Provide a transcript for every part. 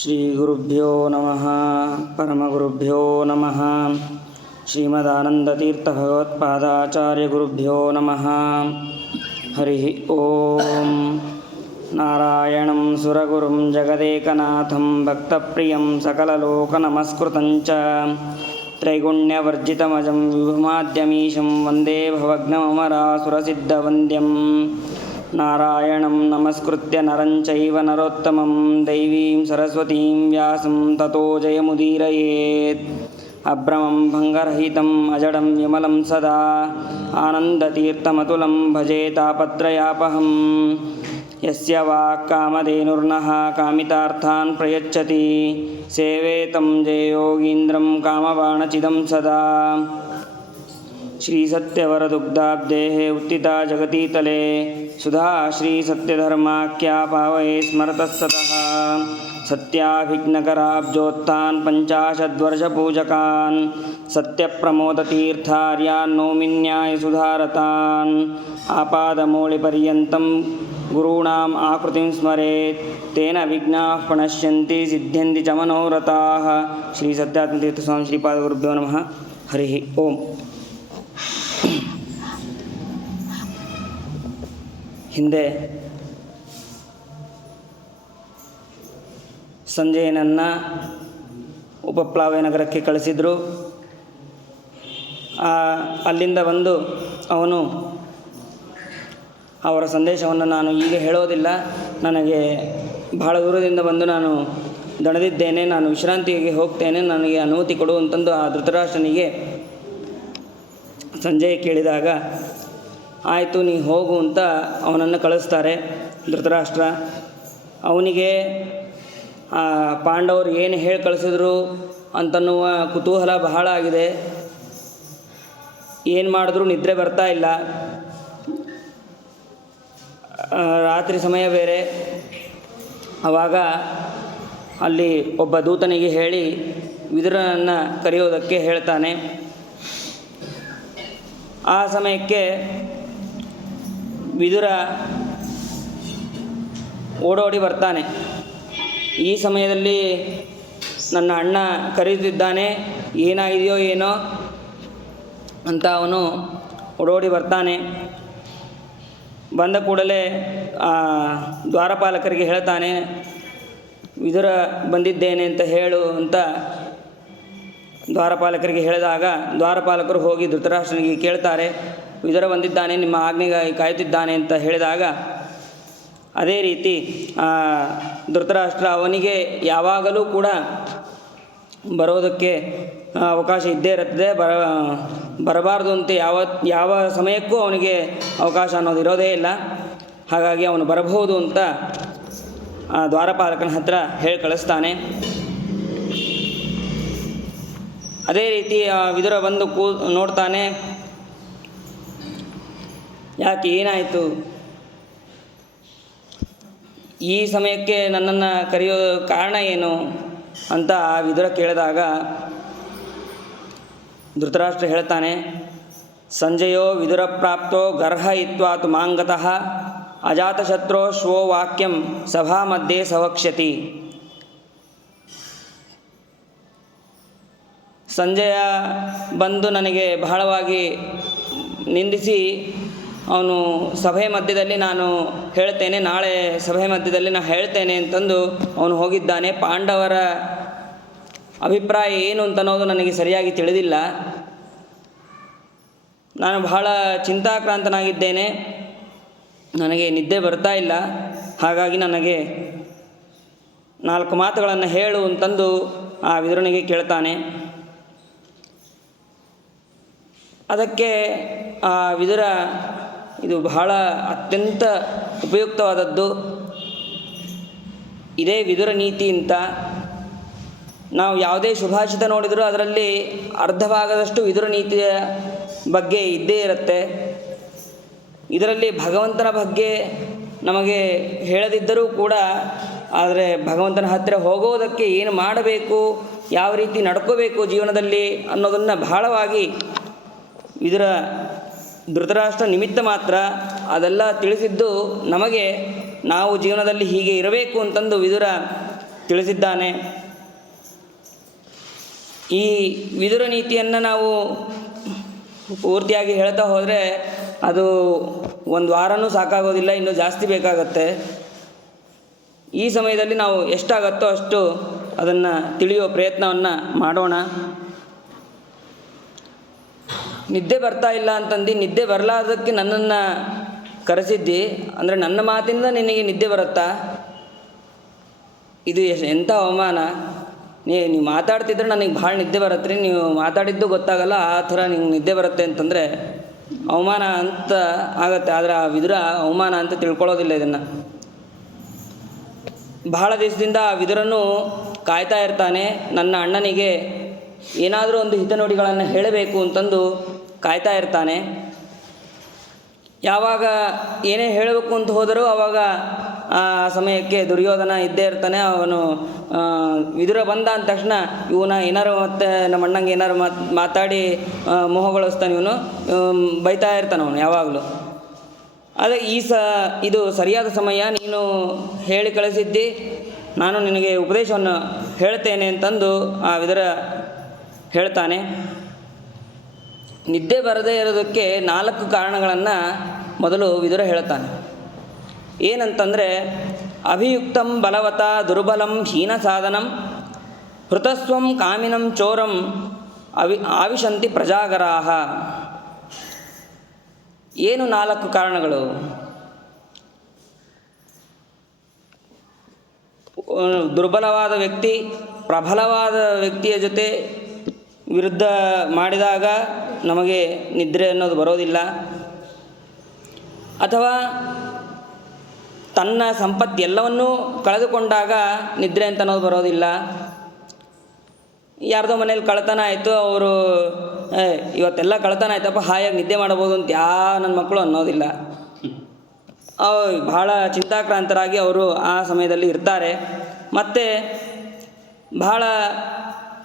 ಶ್ರೀಗುರುಭ್ಯೋ ನಮಃ ಪರಮಗುರುಭ್ಯೋ ನಮಃ ಶ್ರೀಮದಾನಂದತೀರ್ಥಭಗವತ್ಪಾದಾಚಾರ್ಯಗುರುಭ್ಯೋ ನಮಃ ಹರಿ ಓಂ ನಾರಾಯಣಂ ಸುರಗುರುಂ ಜಗದೇಕನಾಥಂ ಭಕ್ತಪ್ರಿಯಂ ಸಕಲಲೋಕನಮಸ್ಕೃತಂಚ ತ್ರೈಗುಣ್ಯವರ್ಜಿತಮಜಂ ವಿಭುಮಾದ್ಯಮೀಶಂ ವಂದೇ ಭವಘ್ನಮರಾಸುರಸಿದ್ಧವಂದ್ಯಂ ನಾರಾಯಣಂ ನಮಸ್ಕೃತ್ಯ ನರಂ ಚೈವ ನರೋತ್ತಮಂ ದೈವೀಂ ಸರಸ್ವತೀಂ ವ್ಯಾಸಂ ತತೋ ಜಯಮುದೀರಯೇತ್ ಅಭ್ರಮಂ ಭಂಗರಹಿತಂ ಅಜಡಂ ವಿಮಲಂ ಸದಾ ಆನಂದತೀರ್ಥಮತುಲಂ ಭಜೆ ತಾಪತ್ರಯಾಪಹಂ ಯಸ್ಯ ವಾಕ್ ಕಾಮಧೇನುರ್ನಃ ಕಾಮಿತಾರ್ಥಾನ್ ಪ್ರಯಚ್ಛತಿ ಸೇವೇತಂ ಜಯಯೋಗೀಂದ್ರಂ ಕಾಮಬಾಣಚಿದಂ ಸದಾ ಶ್ರೀ ಸತ್ಯವರದುಗ್ಧಾಬ್ಧೇ ಉತ್ತಿತಾ ಜಗತೀತಲೆ ಸುಧಾ ಶ್ರೀ ಸತ್ಯಧರ್ಮಾಖ್ಯಾ ಪಾವಯೇ ಸ್ಮರತಃ ಸತಃ ಸತ್ಯಾಭಿಘ್ನಕರಾಬ್ಜೋತ್ಥಾನ್ ಪಂಚಾಶದ್ವರ್ಷಪೂಜಕಾನ್ ಸತ್ಯಪ್ರಮೋದತೀರ್ಥಾರ್ಯಾನ್ ನೌಮಿನ್ಯಾಯ ಸುಧಾರತಾನ್ ಆಪಾದಮೌಳಿಪರ್ಯಂತಂ ಗುರುಣಾಂ ಆಕೃತಿಂ ಸ್ಮರೇತ್ ತೇನ ವಿಘ್ನಾಃ ಪ್ರಣಶ್ಯಂತಿ ಸಿದ್ಧ್ಯಂತಿ ಚ ಮನೋರಥಾಃ ಶ್ರೀ ಸತ್ಯಾತ್ಮತೀರ್ಥ ಸ್ವಾಮಿ ಶ್ರೀಪಾದಗುರುಭ್ಯೋ ನಮಃ ಹರಿ ಓಂ. ಹಿಂದೆ ಸಂಜಯನನ್ನು ಉಪಪ್ಲಾವ್ಯ ನಗರಕ್ಕೆ ಕಳಿಸಿದರು. ಅಲ್ಲಿಂದ ಬಂದು ಅವನು ಅವರ ಸಂದೇಶವನ್ನು ನಾನು ಈಗ ಹೇಳೋದಿಲ್ಲ, ನನಗೆ ಬಹಳ ದೂರದಿಂದ ಬಂದು ನಾನು ದಣದಿದ್ದೇನೆ, ನಾನು ವಿಶ್ರಾಂತಿಗೆ ಹೋಗ್ತೇನೆ, ನನಗೆ ಅನುಮತಿ ಕೊಡು ಅಂತಂದು ಆ ಧೃತರಾಷ್ಟ್ರನಿಗೆ ಸಂಜಯ್ ಕೇಳಿದಾಗ ಆಯಿತು ನೀ ಹೋಗು ಅಂತ ಅವನನ್ನು ಕಳಿಸ್ತಾರೆ ಧೃತರಾಷ್ಟ್ರ. ಅವನಿಗೆ ಪಾಂಡವರು ಏನು ಹೇಳಿ ಕಳಿಸಿದ್ರು ಅಂತನ್ನುವ ಕುತೂಹಲ ಬಹಳ ಆಗಿದೆ. ಏನು ಮಾಡಿದ್ರೂ ನಿದ್ರೆ ಬರ್ತಾ ಇಲ್ಲ. ರಾತ್ರಿ ಸಮಯ ಬೇರೆ. ಆವಾಗ ಅಲ್ಲಿ ಒಬ್ಬ ದೂತನಿಗೆ ಹೇಳಿ ವಿದುರನನ್ನು ಕರೆಯೋದಕ್ಕೆ ಹೇಳ್ತಾನೆ. ಆ ಸಮಯಕ್ಕೆ ವಿದುರ ಓಡೋಡಿ ಬರ್ತಾನೆ. ಈ ಸಮಯದಲ್ಲಿ ನನ್ನ ಅಣ್ಣ ಕರೆಯುತ್ತಿದ್ದಾನೆ, ಏನಾಗಿದೆಯೋ ಏನೋ ಅಂತ ಅವನು ಓಡೋಡಿ ಬರ್ತಾನೆ. ಬಂದ ಕೂಡಲೇ ದ್ವಾರಪಾಲಕರಿಗೆ ಹೇಳ್ತಾನೆ, ವಿದುರ ಬಂದಿದ್ದೇನೆ ಅಂತ ಹೇಳು ಅಂತ ದ್ವಾರಪಾಲಕರಿಗೆ ಹೇಳಿದಾಗ ದ್ವಾರಪಾಲಕರು ಹೋಗಿ ಧೃತರಾಷ್ಟ್ರನಿಗೆ ಕೇಳ್ತಾರೆ, ವಿದುರ ಬಂದಿದ್ದಾನೆ, ನಿಮ್ಮ ಆಜ್ಞೆಗಾಗಿ ಕಾಯುತ್ತಿದ್ದಾನೆ ಅಂತ ಹೇಳಿದಾಗ ಅದೇ ರೀತಿ ಧೃತರಾಷ್ಟ್ರ ಅವನಿಗೆ ಯಾವಾಗಲೂ ಕೂಡ ಬರೋದಕ್ಕೆ ಅವಕಾಶ ಇದ್ದೇ ಇರುತ್ತದೆ. ಬರಬಾರ್ದು ಅಂತ ಯಾವ ಸಮಯಕ್ಕೂ ಅವನಿಗೆ ಅವಕಾಶ ಅನ್ನೋದು ಇರೋದೇ ಇಲ್ಲ. ಹಾಗಾಗಿ ಅವನು ಬರಬಹುದು ಅಂತ ದ್ವಾರಪಾಲಕನ ಹತ್ರ ಹೇಳಿ ಕಳಿಸ್ತಾನೆ. ಅದೇ ರೀತಿ ವಿದುರ ಬಂದು ನೋಡ್ತಾನೆ, ಯಾಕೆ ಏನಾಯಿತು, ಈ ಸಮಯಕ್ಕೆ ನನ್ನನ್ನು ಕರೆಯೋ ಕಾರಣ ಏನು ಅಂತ ವಿದುರ ಕೇಳಿದಾಗ ಧೃತರಾಷ್ಟ್ರ ಹೇಳ್ತಾನೆ, ಸಂಜಯೋ ವಿದುರ ಪ್ರಾಪ್ತೋ ಗರ್ಹಯಿತ್ವಾ ತು ಮಾಂಗತಃ ಅಜಾತಶತ್ರೋ ಶ್ವೋ ವಾಕ್ಯಂ ಸಭಾ ಮಧ್ಯೆ ಸವಕ್ಷ್ಯತಿ. ಸಂಜಯ ಬಂದು ನನಗೆ ಬಹಳವಾಗಿ ನಿಂದಿಸಿ ಅವನು ಸಭೆ ಮಧ್ಯದಲ್ಲಿ ನಾನು ಹೇಳ್ತೇನೆ, ನಾಳೆ ಸಭೆ ಮಧ್ಯದಲ್ಲಿ ನಾನು ಹೇಳ್ತೇನೆ ಅಂತಂದು ಅವನು ಹೋಗಿದ್ದಾನೆ. ಪಾಂಡವರ ಅಭಿಪ್ರಾಯ ಏನು ಅಂತನ್ನೋದು ನನಗೆ ಸರಿಯಾಗಿ ತಿಳಿದಿಲ್ಲ. ನಾನು ಬಹಳ ಚಿಂತಾಕ್ರಾಂತನಾಗಿದ್ದೇನೆ, ನನಗೆ ನಿದ್ದೆ ಬರ್ತಾ ಇಲ್ಲ. ಹಾಗಾಗಿ ನನಗೆ 4 ಮಾತುಗಳನ್ನು ಹೇಳು ಅಂತಂದು ಆ ವಿದುರನಿಗೆ ಕೇಳ್ತಾನೆ. ಅದಕ್ಕೆ ಆ ವಿದುರ, ಇದು ಬಹಳ ಅತ್ಯಂತ ಉಪಯುಕ್ತವಾದದ್ದು, ಇದೇ ವಿದುರ ನೀತಿ ಅಂತ. ನಾವು ಯಾವುದೇ ಶುಭಾಷಿತ ನೋಡಿದರೂ ಅದರಲ್ಲಿ ಅರ್ಧ ಭಾಗದಷ್ಟು ವಿದುರ ನೀತಿಯ ಬಗ್ಗೆ ಇದ್ದೇ ಇರುತ್ತೆ. ಇದರಲ್ಲಿ ಭಗವಂತನ ಬಗ್ಗೆ ನಮಗೆ ಹೇಳದಿದ್ದರೂ ಕೂಡ, ಆದರೆ ಭಗವಂತನ ಹತ್ತಿರ ಹೋಗೋದಕ್ಕೆ ಏನು ಮಾಡಬೇಕು, ಯಾವ ರೀತಿ ನಡ್ಕೋಬೇಕು ಜೀವನದಲ್ಲಿ ಅನ್ನೋದನ್ನು ಬಹಳವಾಗಿ ಇದರ ಧೃತರಾಷ್ಟ್ರ ನಿಮಿತ್ತ ಮಾತ್ರ ಅದೆಲ್ಲ ತಿಳಿಸಿದ್ದು ನಮಗೆ. ನಾವು ಜೀವನದಲ್ಲಿ ಹೀಗೆ ಇರಬೇಕು ಅಂತಂದು ವಿದುರ ತಿಳಿಸಿದ್ದಾನೆ. ಈ ವಿದುರ ನೀತಿಯನ್ನು ನಾವು ಪೂರ್ತಿಯಾಗಿ ಹೇಳ್ತಾ ಹೋದರೆ ಅದು ಒಂದು ವಾರನೂ ಸಾಕಾಗೋದಿಲ್ಲ, ಇನ್ನೂ ಜಾಸ್ತಿ ಬೇಕಾಗತ್ತೆ. ಈ ಸಮಯದಲ್ಲಿ ನಾವು ಎಷ್ಟಾಗತ್ತೋ ಅಷ್ಟು ಅದನ್ನು ತಿಳಿಯುವ ಪ್ರಯತ್ನವನ್ನು ಮಾಡೋಣ. ನಿದ್ದೆ ಬರ್ತಾ ಇಲ್ಲ ಅಂತಂದು ನಿದ್ದೆ ಬರಲಾರ್ದಕ್ಕೆ ನನ್ನನ್ನು ಕರೆಸಿದ್ದಿ, ಅಂದರೆ ನನ್ನ ಮಾತಿಂದ ನಿನಗೆ ನಿದ್ದೆ ಬರುತ್ತಾ? ಇದು ಎಂಥ ಅವಮಾನ. ನೀವು ಮಾತಾಡ್ತಿದ್ರೆ ನನಗೆ ಭಾಳ ನಿದ್ದೆ ಬರುತ್ತೆ ರೀ, ನೀವು ಮಾತಾಡಿದ್ದು ಗೊತ್ತಾಗಲ್ಲ, ಆ ಥರ ನಿಮ್ಗೆ ನಿದ್ದೆ ಬರುತ್ತೆ ಅಂತಂದರೆ ಅವಮಾನ ಅಂತ ಆಗತ್ತೆ. ಆದರೆ ಆ ವಿದುರ ಅವಮಾನ ಅಂತ ತಿಳ್ಕೊಳ್ಳೋದಿಲ್ಲ ಇದನ್ನು. ಬಹಳ ದಿವಸದಿಂದ ಆ ವಿದುರನು ಕಾಯ್ತಾ ಇರ್ತಾನೆ, ನನ್ನ ಅಣ್ಣನಿಗೆ ಏನಾದರೂ ಒಂದು ಹಿತನುಡಿಗಳನ್ನು ಹೇಳಬೇಕು ಅಂತಂದು ಕಾಯ್ತಾ ಇರ್ತಾನೆ. ಯಾವಾಗ ಏನೇ ಹೇಳಬೇಕು ಅಂತ ಹೋದರೂ ಆವಾಗ ಆ ಸಮಯಕ್ಕೆ ದುರ್ಯೋಧನ ಇದ್ದೇ ಇರ್ತಾನೆ. ಅವನು ವಿದುರ ಬಂದ ಅಂದ ತಕ್ಷಣ ಇವನ ಏನಾರು ಮತ್ತು ನಮ್ಮ ಅಣ್ಣಂಗೆ ಏನಾರು ಮಾತಾಡಿ ಮೋಹಗೊಳಿಸ್ತಾನೆ, ಇವನು ಬೈತಾ ಇರ್ತಾನೆ ಅವನು ಯಾವಾಗಲೂ. ಅದೇ ಇದು ಸರಿಯಾದ ಸಮಯ, ನೀನು ಹೇಳಿ ಕಳಿಸಿದ್ದಿ, ನಾನು ನಿನಗೆ ಉಪದೇಶವನ್ನು ಹೇಳ್ತೇನೆ ಅಂತಂದು ಆ ವಿದುರ ಹೇಳ್ತಾನೆ. ನಿದ್ದೆ ಬರದೇ ಇರೋದಕ್ಕೆ 4 ಕಾರಣಗಳನ್ನು ಮೊದಲು ವಿದುರ ಹೇಳ್ತಾನೆ. ಏನಂತಂದರೆ, ಅಭಿಯುಕ್ತಂ ಬಲವತ ದುರ್ಬಲಂ ಹೀನ ಸಾಧನಂ ಹೃತಸ್ವಂ ಕಾಮಿನಂ ಚೋರಂ ಆವಿಶಂತಿ ಪ್ರಜಾಗರಾಹ. ಏನು 4 ಕಾರಣಗಳು? ದುರ್ಬಲವಾದ ವ್ಯಕ್ತಿ ಪ್ರಬಲವಾದ ವ್ಯಕ್ತಿಯ ಜೊತೆ ವಿರುದ್ಧ ಮಾಡಿದಾಗ ನಮಗೆ ನಿದ್ರೆ ಅನ್ನೋದು ಬರೋದಿಲ್ಲ. ಅಥವಾ ತನ್ನ ಸಂಪತ್ತು ಎಲ್ಲವನ್ನೂ ಕಳೆದುಕೊಂಡಾಗ ನಿದ್ರೆ ಅಂತ ಅನ್ನೋದು ಬರೋದಿಲ್ಲ. ಯಾರ್ದೋ ಮನೇಲಿ ಕಳ್ತನ ಆಯಿತು, ಅವರು ಇವತ್ತೆಲ್ಲ ಕಳ್ತನ ಆಯ್ತಪ್ಪ ಹಾಯಾಗಿ ನಿದ್ದೆ ಮಾಡಬೋದು ಅಂತ ನನ್ನ ಮಕ್ಕಳು ಅನ್ನೋದಿಲ್ಲ. ಭಾಳ ಚಿಂತಾಕ್ರಾಂತರಾಗಿ ಅವರು ಆ ಸಮಯದಲ್ಲಿ ಇರ್ತಾರೆ. ಮತ್ತು ಬಹಳ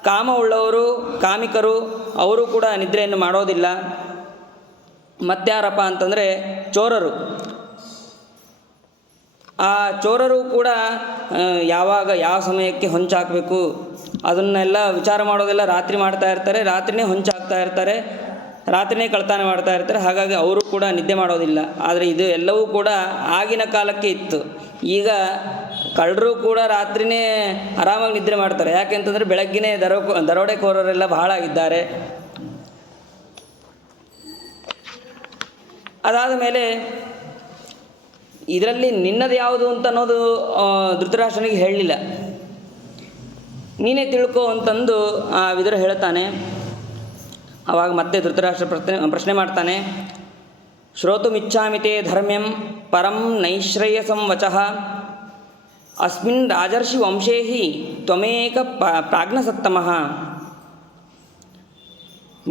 ಕಾಮವುಳ್ಳವರು ಕಾಮಿಕರು ಅವರು ಕೂಡ ನಿದ್ರೆಯನ್ನು ಮಾಡೋದಿಲ್ಲ. ಮತ್ಯಾರಪ್ಪ ಅಂತಂದರೆ ಚೋರರು. ಆ ಚೋರರು ಕೂಡ ಯಾವಾಗ ಯಾವ ಸಮಯಕ್ಕೆ ಹೊಂಚಾಕಬೇಕು ಅದನ್ನೆಲ್ಲ ವಿಚಾರ ಮಾಡೋದೆಲ್ಲ ರಾತ್ರಿ ಮಾಡ್ತಾ ಇರ್ತಾರೆ, ರಾತ್ರಿನೇ ಹೊಂಚಾಕ್ತಾ ಇರ್ತಾರೆ, ರಾತ್ರಿನೇ ಕಳ್ತನ ಮಾಡ್ತಾ ಇರ್ತಾರೆ. ಹಾಗಾಗಿ ಅವರು ಕೂಡ ನಿದ್ದೆ ಮಾಡೋದಿಲ್ಲ. ಆದರೆ ಇದು ಎಲ್ಲವೂ ಕೂಡ ಆಗಿನ ಕಾಲಕ್ಕೆ ಇತ್ತು. ಈಗ ಕಳ್ಳರು ಕೂಡ ರಾತ್ರಿನೇ ಆರಾಮಾಗಿ ನಿದ್ರೆ ಮಾಡ್ತಾರೆ. ಯಾಕೆಂತಂದರೆ ಬೆಳಗ್ಗಿನೇ ದರೋಡೆಕೋರರೆಲ್ಲ ಬಹಳ ಆಗಿದ್ದಾರೆ. ಅದಾದ ಮೇಲೆ ಇದರಲ್ಲಿ ನಿನ್ನದು ಯಾವುದು ಅಂತ ಅನ್ನೋದು ಧೃತರಾಷ್ಟ್ರನಿಗೆ ಹೇಳಲಿಲ್ಲ. ನೀನೇ ತಿಳ್ಕೊ ಅಂತಂದು ಆ ವಿದುರ ಹೇಳ್ತಾನೆ. ಆವಾಗ ಮತ್ತೆ ಧೃತರಾಷ್ಟ್ರ ಪ್ರಶ್ನೆ ಮಾಡ್ತಾನೆ. ಶ್ರೋತುಮಿಚ್ಛಾಮಿತೆ ಧರ್ಮ್ಯಂ ಪರಂ ನೈಶ್ರೇಯಸಂ ವಚಃ ಅಸ್ಮಿನ್ ರಾಜರ್ಷಿ ವಂಶೇ ಹಿ ತ್ವಮೇಕ ಪ್ರಾಜ್ಞಸತ್ತಮಃ.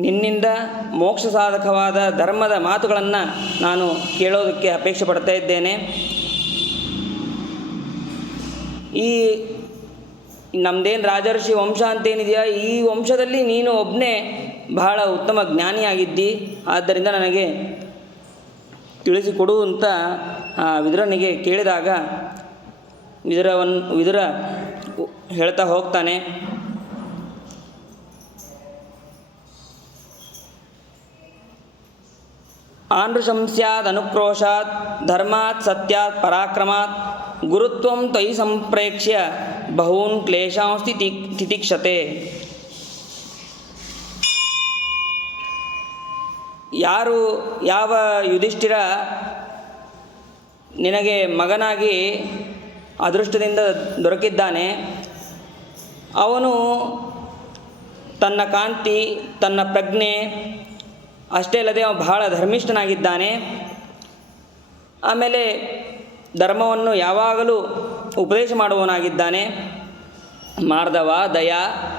ನಿನ್ನಿಂದ ಮೋಕ್ಷ ಸಾಧಕವಾದ ಧರ್ಮದ ಮಾತುಗಳನ್ನು ನಾನು ಕೇಳೋದಕ್ಕೆ ಅಪೇಕ್ಷೆ ಪಡ್ತಾ ಇದ್ದೇನೆ. ಈ ನಮ್ಮದೇನು ರಾಜರ್ಷಿ ವಂಶ ಅಂತೇನಿದೆಯಾ, ಈ ವಂಶದಲ್ಲಿ ನೀನು ಒಬ್ಬನೇ ಬಹಳ ಉತ್ತಮ ಜ್ಞಾನಿಯಾಗಿದ್ದಿ. ಆದ್ದರಿಂದ ನನಗೆ ತಿಳಿಸಿಕೊಡು ಅಂತ ವಿದುರನಿಗೆ ಕೇಳಿದಾಗ ವಿದುರ ಹೇಳ್ತಾ ಹೋಗ್ತಾನೆ. ಆನೃಶಂಸ್ಯಾದ್ ಅನುಕ್ರೋಶಾತ್ ಧರ್ಮಾತ್ ಸತ್ಯಾತ್ ಪರಾಕ್ರಮಾತ್ ಗುರುತ್ವಂ ತ್ವಯಿ ಸಂಪ್ರೇಕ್ಷ್ಯ ಬಹೂನ್ ಕ್ಲೇಶಾಂಸ್ತಿ ತಿತಿಕ್ಷತೆ. ಯಾವ ಯುಧಿಷ್ಠಿರ ನಿನಗೆ ಮಗನಾಗಿ ಅದೃಷ್ಟದಿಂದ ದೊರಕಿದ್ದಾನೆ, ಅವನು ತನ್ನ ಕಾಂತಿ ತನ್ನ ಪ್ರಜ್ಞೆ ಅಷ್ಟೇ ಅಲ್ಲದೆ ಅವನು ಬಹಳ ಧರ್ಮಿಷ್ಠನಾಗಿದ್ದಾನೆ. ಆಮೇಲೆ ಧರ್ಮವನ್ನು ಯಾವಾಗಲೂ ಉಪದೇಶ ಮಾಡುವವನಾಗಿದ್ದಾನೆ. ಮಾರ್ದವ, ದಯ,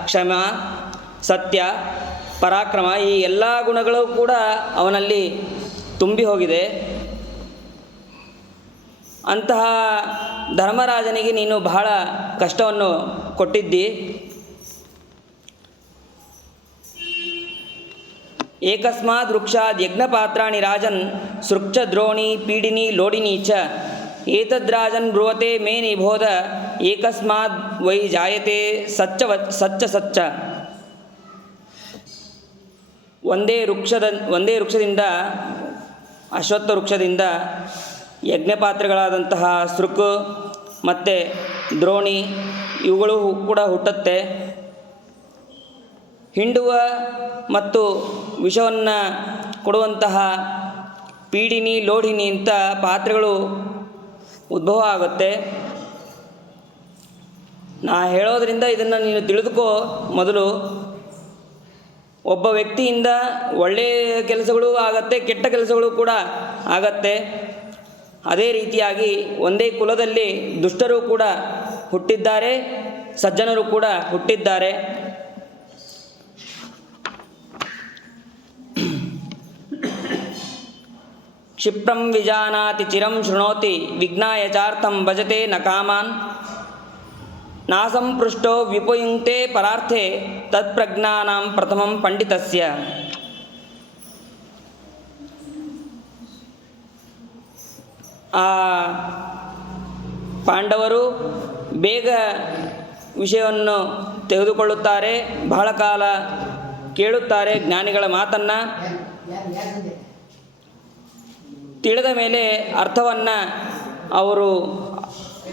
ಕ್ಷಮ, ಸತ್ಯ, ಪರಾಕ್ರಮ ಈ ಎಲ್ಲ ಗುಣಗಳು ಕೂಡ ಅವನಲ್ಲಿ ತುಂಬಿ ಹೋಗಿದೆ. ಅಂತಹ ಧರ್ಮರಾಜನಿಗೆ ನೀನು ಬಹಳ ಕಷ್ಟವನ್ನು ಕೊಟ್ಟಿದ್ದಿ. ಏಕಸ್ಮಾದ್ ವೃಕ್ಷಾದ್ ಯಜ್ಞಪಾತ್ರಾಣಿ ರಾಜನ್ ಸೃಕ್ಷ ದ್ರೋಣಿ ಪೀಡಿನಿ ಲೋಡಿನಿ ಚ ಏತದ್ರಾಜನ್ ಬ್ರುವತೆ ಮೇ ನಿಬೋಧ ಏಕಸ್ಮಾದ್ ವೈ ಜಾಯತೆ ಸಚ್ಚ. ಒಂದೇ ವೃಕ್ಷದಿಂದ ಅಶ್ವತ್ಥ ವೃಕ್ಷದಿಂದ ಯಜ್ಞಪಾತ್ರೆಗಳಾದಂತಹ ಸೃಕು ಮತ್ತು ದ್ರೋಣಿ ಇವುಗಳು ಕೂಡ ಹುಟ್ಟುತ್ತೆ. ಹಿಂಡುವ ಮತ್ತು ವಿಷವನ್ನು ಕೊಡುವಂತಹ ಪೀಡಿನಿ, ಲೋಢಿನಿ ಇಂಥ ಪಾತ್ರೆಗಳು ಉದ್ಭವ ಆಗುತ್ತೆ. ನಾ ಹೇಳೋದ್ರಿಂದ ಇದನ್ನು ನೀನು ತಿಳಿದುಕೋ. ಮೊದಲು ಒಬ್ಬ ವ್ಯಕ್ತಿಯಿಂದ ಒಳ್ಳೆಯ ಕೆಲಸಗಳು ಆಗತ್ತೆ, ಕೆಟ್ಟ ಕೆಲಸಗಳು ಕೂಡ ಆಗತ್ತೆ. ಅದೇ ರೀತಿಯಾಗಿ ಒಂದೇ ಕುಲದಲ್ಲಿ ದುಷ್ಟರು ಕೂಡ ಹುಟ್ಟಿದ್ದಾರೆ, ಸಜ್ಜನರು ಕೂಡ ಹುಟ್ಟಿದ್ದಾರೆ. ಕ್ಷಿಪ್ರಂ ವಿಜಾನಾತಿ ಚಿರಂ ಶೃಣೋತಿ ವಿಜ್ಞಾಯ ಚಾರ್ಥಂ ಭಜತೆ ನ ಕಾಮಾನ್ ನಾಸಂಪೃಷ್ಟೋ ವಿಪಯುಂಕ್ತೆ ಪರಾರ್ಥೆ ತತ್ಪ್ರಜ್ಞಾನಾಂ ಪ್ರಥಮಂ ಪಂಡಿತಸ್ಯ. ಆ ಪಾಂಡವರು ಬೇಗ ವಿಷಯವನ್ನು ತೆಗೆದುಕೊಳ್ಳುತ್ತಾರೆ, ಬಹಳ ಕಾಲ ಕೇಳುತ್ತಾರೆ ಜ್ಞಾನಿಗಳ ಮಾತನ್ನು. ತಿಳಿದ ಮೇಲೆ ಅರ್ಥವನ್ನು ಅವರು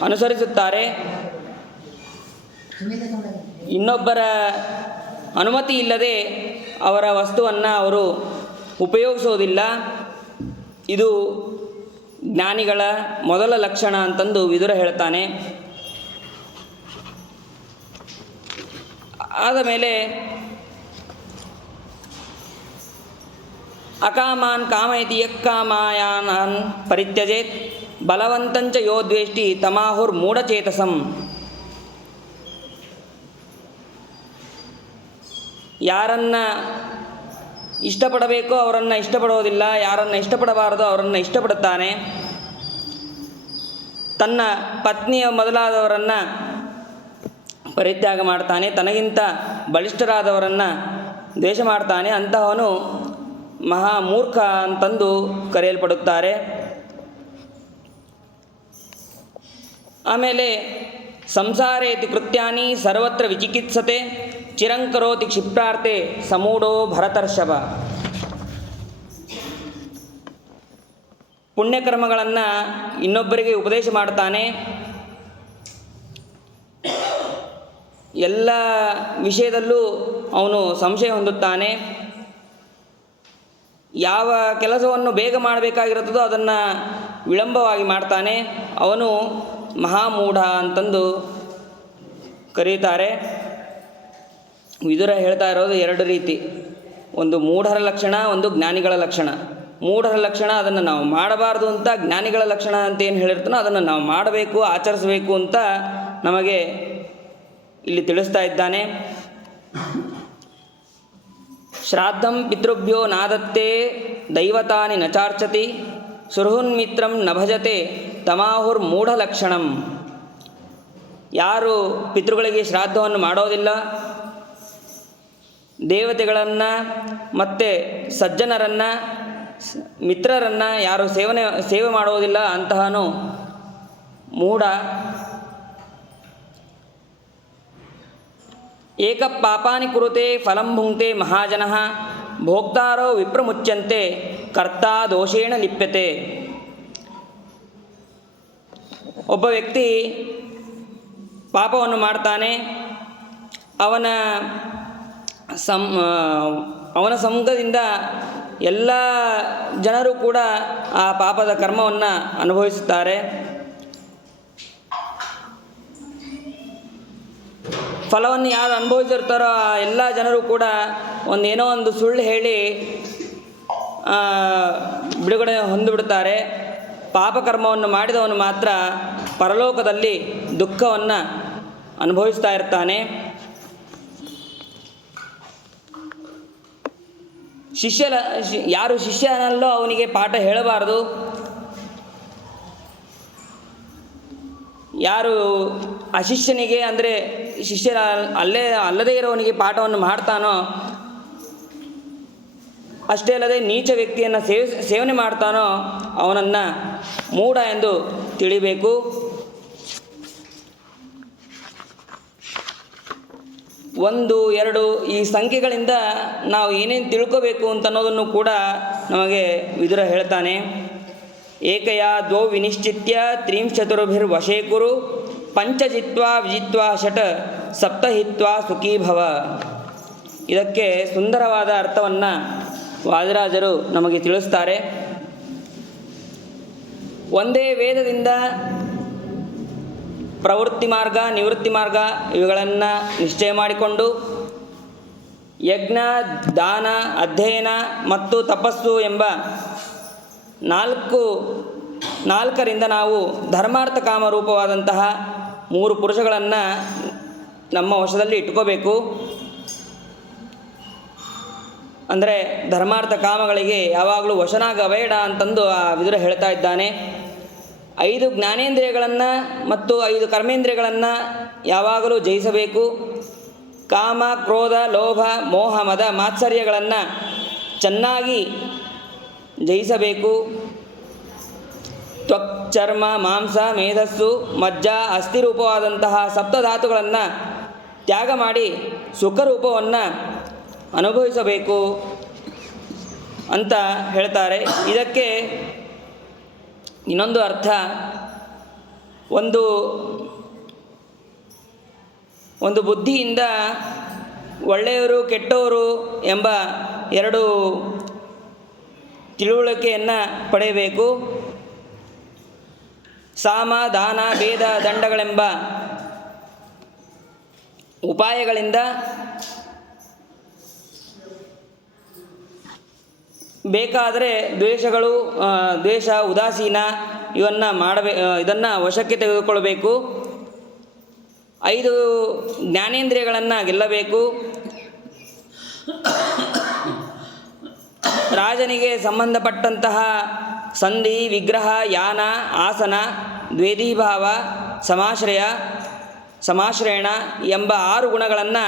ಅನುಸರಿಸುತ್ತಾರೆ. ಇನ್ನೊಬ್ಬರ ಅನುಮತಿ ಇಲ್ಲದೆ ಅವರ ವಸ್ತುವನ್ನು ಅವರು ಉಪಯೋಗಿಸೋದಿಲ್ಲ. ಇದು ಜ್ಞಾನಿಗಳ ಮೊದಲ ಲಕ್ಷಣ ಅಂತಂದು ವಿದುರ ಹೇಳ್ತಾನೆ. ಆದ ಮೇಲೆ ಅಕಾಮಾನ್ ಕಾಮಯತಿ ಯಕ್ಕಾಮಾಯಾನಾನ್ ಪರಿತ್ಯಜೇತ್ ಬಲವಂತಂಚ ಯೋ ದ್ವೇಷ್ಟಿ ತಮಾಹುರ್ ಮೂಢಚೇತಸಂ. ಯಾರನ್ನು ಇಷ್ಟಪಡಬೇಕೋ ಅವರನ್ನು ಇಷ್ಟಪಡೋದಿಲ್ಲ, ಯಾರನ್ನು ಇಷ್ಟಪಡಬಾರದೋ ಅವರನ್ನು ಇಷ್ಟಪಡುತ್ತಾನೆ. ತನ್ನ ಪತ್ನಿಯ ಮೊದಲಾದವರನ್ನು ಪರಿತ್ಯಾಗ ಮಾಡ್ತಾನೆ, ತನಗಿಂತ ಬಲಿಷ್ಠರಾದವರನ್ನು ದ್ವೇಷ ಮಾಡ್ತಾನೆ. ಅಂತಹವನು ಮಹಾಮೂರ್ಖ ಅಂತಂದು ಕರೆಯಲ್ಪಡುತ್ತಾರೆ. ಆಮೇಲೆ ಸಂಸಾರೇತಿ ಕೃತ್ಯಾನಿ ಸರ್ವತ್ರ ವಿಚಿಕಿತ್ಸತೆ ಚಿರಂಕರೋತಿ ಕ್ಷಿಪ್ರಾರ್ಥೆ ಸಮೂಢೋ ಭರತರ್ಷಭ. ಪುಣ್ಯಕರ್ಮಗಳನ್ನು ಇನ್ನೊಬ್ಬರಿಗೆ ಉಪದೇಶ ಮಾಡ್ತಾನೆ. ಎಲ್ಲ ವಿಷಯದಲ್ಲೂ ಅವನು ಸಂಶಯ ಹೊಂದುತ್ತಾನೆ. ಯಾವ ಕೆಲಸವನ್ನು ಬೇಗ ಮಾಡಬೇಕಾಗಿರುತ್ತದೋ ಅದನ್ನು ವಿಳಂಬವಾಗಿ ಮಾಡ್ತಾನೆ. ಅವನು ಮಹಾಮೂಢ ಅಂತಂದು ಕರೀತಾರೆ. ವಿದುರ ಹೇಳ್ತಾ ಇರೋದು ಎರಡು ರೀತಿ, ಒಂದು ಮೂಢರ ಲಕ್ಷಣ, ಒಂದು ಜ್ಞಾನಿಗಳ ಲಕ್ಷಣ. ಮೂಢರ ಲಕ್ಷಣ ಅದನ್ನು ನಾವು ಮಾಡಬಾರ್ದು ಅಂತ, ಜ್ಞಾನಿಗಳ ಲಕ್ಷಣ ಅಂತ ಏನು ಹೇಳಿರ್ತಾನೋ ಅದನ್ನು ನಾವು ಮಾಡಬೇಕು, ಆಚರಿಸಬೇಕು ಅಂತ ನಮಗೆ ಇಲ್ಲಿ ತಿಳಿಸ್ತಾ ಇದ್ದಾನೆ. ಶ್ರಾದ್ದಂ ಪಿತೃಭ್ಯೋ ನಾದತ್ತೆ ದೈವತಾನಿ ನಚಾರ್ಚತಿ ಸುರ್ಹುನ್ಮಿತ್ರಂ ನ ಭಜತೆ ತಮಾಹುರ್ ಮೂಢಲಕ್ಷಣಂ. ಯಾರು ಪಿತೃಗಳಿಗೆ ಶ್ರಾದ್ದವನ್ನು ಮಾಡೋದಿಲ್ಲ, ದೇವತೆಗಳನ್ನು ಮತ್ತು ಸಜ್ಜನರನ್ನು ಮಿತ್ರರನ್ನು ಯಾರು ಸೇವೆ ಮಾಡುವುದಿಲ್ಲ ಅಂತಹನು ಮೂಢ. ಏಕ ಪಾಪಾನಿ ಕುರುತೆ ಫಲಂ ಭುಂಕ್ತೆ ಮಹಾಜನಃ ಭೋಕ್ತಾರೋ ವಿಪ್ರಮುಚ್ಯಂತೆ ಕರ್ತಾ ದೋಷೇಣ ಲಿಪ್ಯತೆ. ಒಬ್ಬ ವ್ಯಕ್ತಿ ಪಾಪವನ್ನು ಮಾಡ್ತಾನೆ, ಅವನ ಸಂಘದಿಂದ ಎಲ್ಲ ಜನರು ಕೂಡ ಆ ಪಾಪದ ಕರ್ಮವನ್ನು ಅನುಭವಿಸುತ್ತಾರೆ. ಫಲವನ್ನು ಯಾರು ಅನುಭವಿಸಿರ್ತಾರೋ ಆ ಎಲ್ಲ ಜನರು ಕೂಡ ಏನೋ ಒಂದು ಸುಳ್ಳು ಹೇಳಿ ಬಿಡುಗಡೆ ಹೊಂದಿಬಿಡ್ತಾರೆ. ಪಾಪಕರ್ಮವನ್ನು ಮಾಡಿದವನು ಮಾತ್ರ ಪರಲೋಕದಲ್ಲಿ ದುಃಖವನ್ನು ಅನುಭವಿಸ್ತಾ ಇರ್ತಾನೆ. ಯಾರು ಶಿಷ್ಯನಲ್ಲೋ ಅವನಿಗೆ ಪಾಠ ಹೇಳಬಾರದು. ಯಾರು ಅಶಿಷ್ಯನಿಗೆ ಅಂದರೆ ಶಿಷ್ಯರ ಅಲ್ಲದೇ ಇರೋವನಿಗೆ ಪಾಠವನ್ನು ಮಾಡ್ತಾನೋ, ಅಷ್ಟೇ ಅಲ್ಲದೆ ನೀಚ ವ್ಯಕ್ತಿಯನ್ನು ಸೇವನೆ ಮಾಡ್ತಾನೋ ಅವನನ್ನು ಮೂಢ ಎಂದು ತಿಳಿಬೇಕು. ಒಂದು ಎರಡು ಈ ಸಂಖ್ಯೆಗಳಿಂದ ನಾವು ಏನೇನು ತಿಳ್ಕೋಬೇಕು ಅಂತ ಅನ್ನೋದನ್ನು ಕೂಡ ನಮಗೆ ವಿದುರ ಹೇಳ್ತಾನೆ. ಏಕಯಾ ದ್ವೌ ವಿನಿಶ್ಚಿತ್ಯ ತ್ರಿಂಶತುರ್ಭಿರ್ವಶೇ ಕುರು ಪಂಚಜಿತ್ವಾ ವಿಜಿತ್ವಾ ಷಟ್ ಸಪ್ತಹಿತ್ವಾ ಸುಖೀ ಭವ. ಇದಕ್ಕೆ ಸುಂದರವಾದ ಅರ್ಥವನ್ನು ವಾದಿರಾಜರು ನಮಗೆ ತಿಳಿಸ್ತಾರೆ. ಒಂದೇ ವೇದದಿಂದ ಪ್ರವೃತ್ತಿ ಮಾರ್ಗ, ನಿವೃತ್ತಿ ಮಾರ್ಗ ಇವುಗಳನ್ನು ನಿಶ್ಚಯ ಮಾಡಿಕೊಂಡು ಯಜ್ಞ, ದಾನ, ಅಧ್ಯಯನ ಮತ್ತು ತಪಸ್ಸು ಎಂಬ ನಾಲ್ಕರಿಂದ ನಾವು ಧರ್ಮಾರ್ಥ ಕಾಮ ರೂಪವಾದಂತಹ 3 ಪುರುಷಗಳನ್ನು ನಮ್ಮ ವಶದಲ್ಲಿ ಇಟ್ಕೋಬೇಕು. ಅಂದರೆ ಧರ್ಮಾರ್ಥ ಕಾಮಗಳಿಗೆ ಯಾವಾಗಲೂ ವಶನಾಗಬೇಡ ಅಂತಂದು ಆ ವಿದುರ ಹೇಳ್ತಾ ಇದ್ದಾನೆ. 5 ಜ್ಞಾನೇಂದ್ರಿಯಗಳನ್ನು ಮತ್ತು 5 ಕರ್ಮೇಂದ್ರಿಯಗಳನ್ನು ಯಾವಾಗಲೂ ಜಯಿಸಬೇಕು. ಕಾಮ, ಕ್ರೋಧ, ಲೋಭ, ಮೋಹ, ಮದ, ಮಾತ್ಸರ್ಯಗಳನ್ನು ಚೆನ್ನಾಗಿ ಜಯಿಸಬೇಕು. ತ್ವಕ್, ಚರ್ಮ, ಮಾಂಸ, ಮೇಧಸ್ಸು, ಮಜ್ಜ, ಅಸ್ಥಿರೂಪವಾದಂತಹ ಸಪ್ತಧಾತುಗಳನ್ನು ತ್ಯಾಗ ಮಾಡಿ ಸುಖರೂಪವನ್ನು ಅನುಭವಿಸಬೇಕು ಅಂತ ಹೇಳ್ತಾರೆ. ಇದಕ್ಕೆ ಇನ್ನೊಂದು ಅರ್ಥ, ಒಂದು ಬುದ್ಧಿಯಿಂದ ಒಳ್ಳೆಯವರು ಕೆಟ್ಟವರು ಎಂಬ 2 ತಿಳುವಳಿಕೆಯನ್ನು ಪಡೆಯಬೇಕು. ಸಾಮ, ದಾನ, ಭೇದ, ದಂಡಗಳೆಂಬ ಉಪಾಯಗಳಿಂದ ಬೇಕಾದರೆ ದ್ವೇಷ, ಉದಾಸೀನ ಇದನ್ನು ವಶಕ್ಕೆ ತೆಗೆದುಕೊಳ್ಳಬೇಕು. 5 ಜ್ಞಾನೇಂದ್ರಿಯಗಳನ್ನು ಗೆಲ್ಲಬೇಕು. ರಾಜನಿಗೆ ಸಂಬಂಧಪಟ್ಟಂತಹ ಸಂಧಿ, ವಿಗ್ರಹ, ಯಾನ, ಆಸನ, ದ್ವೇಧೀಭಾವ, ಸಮಾಶ್ರಯಣ ಎಂಬ 6 ಗುಣಗಳನ್ನು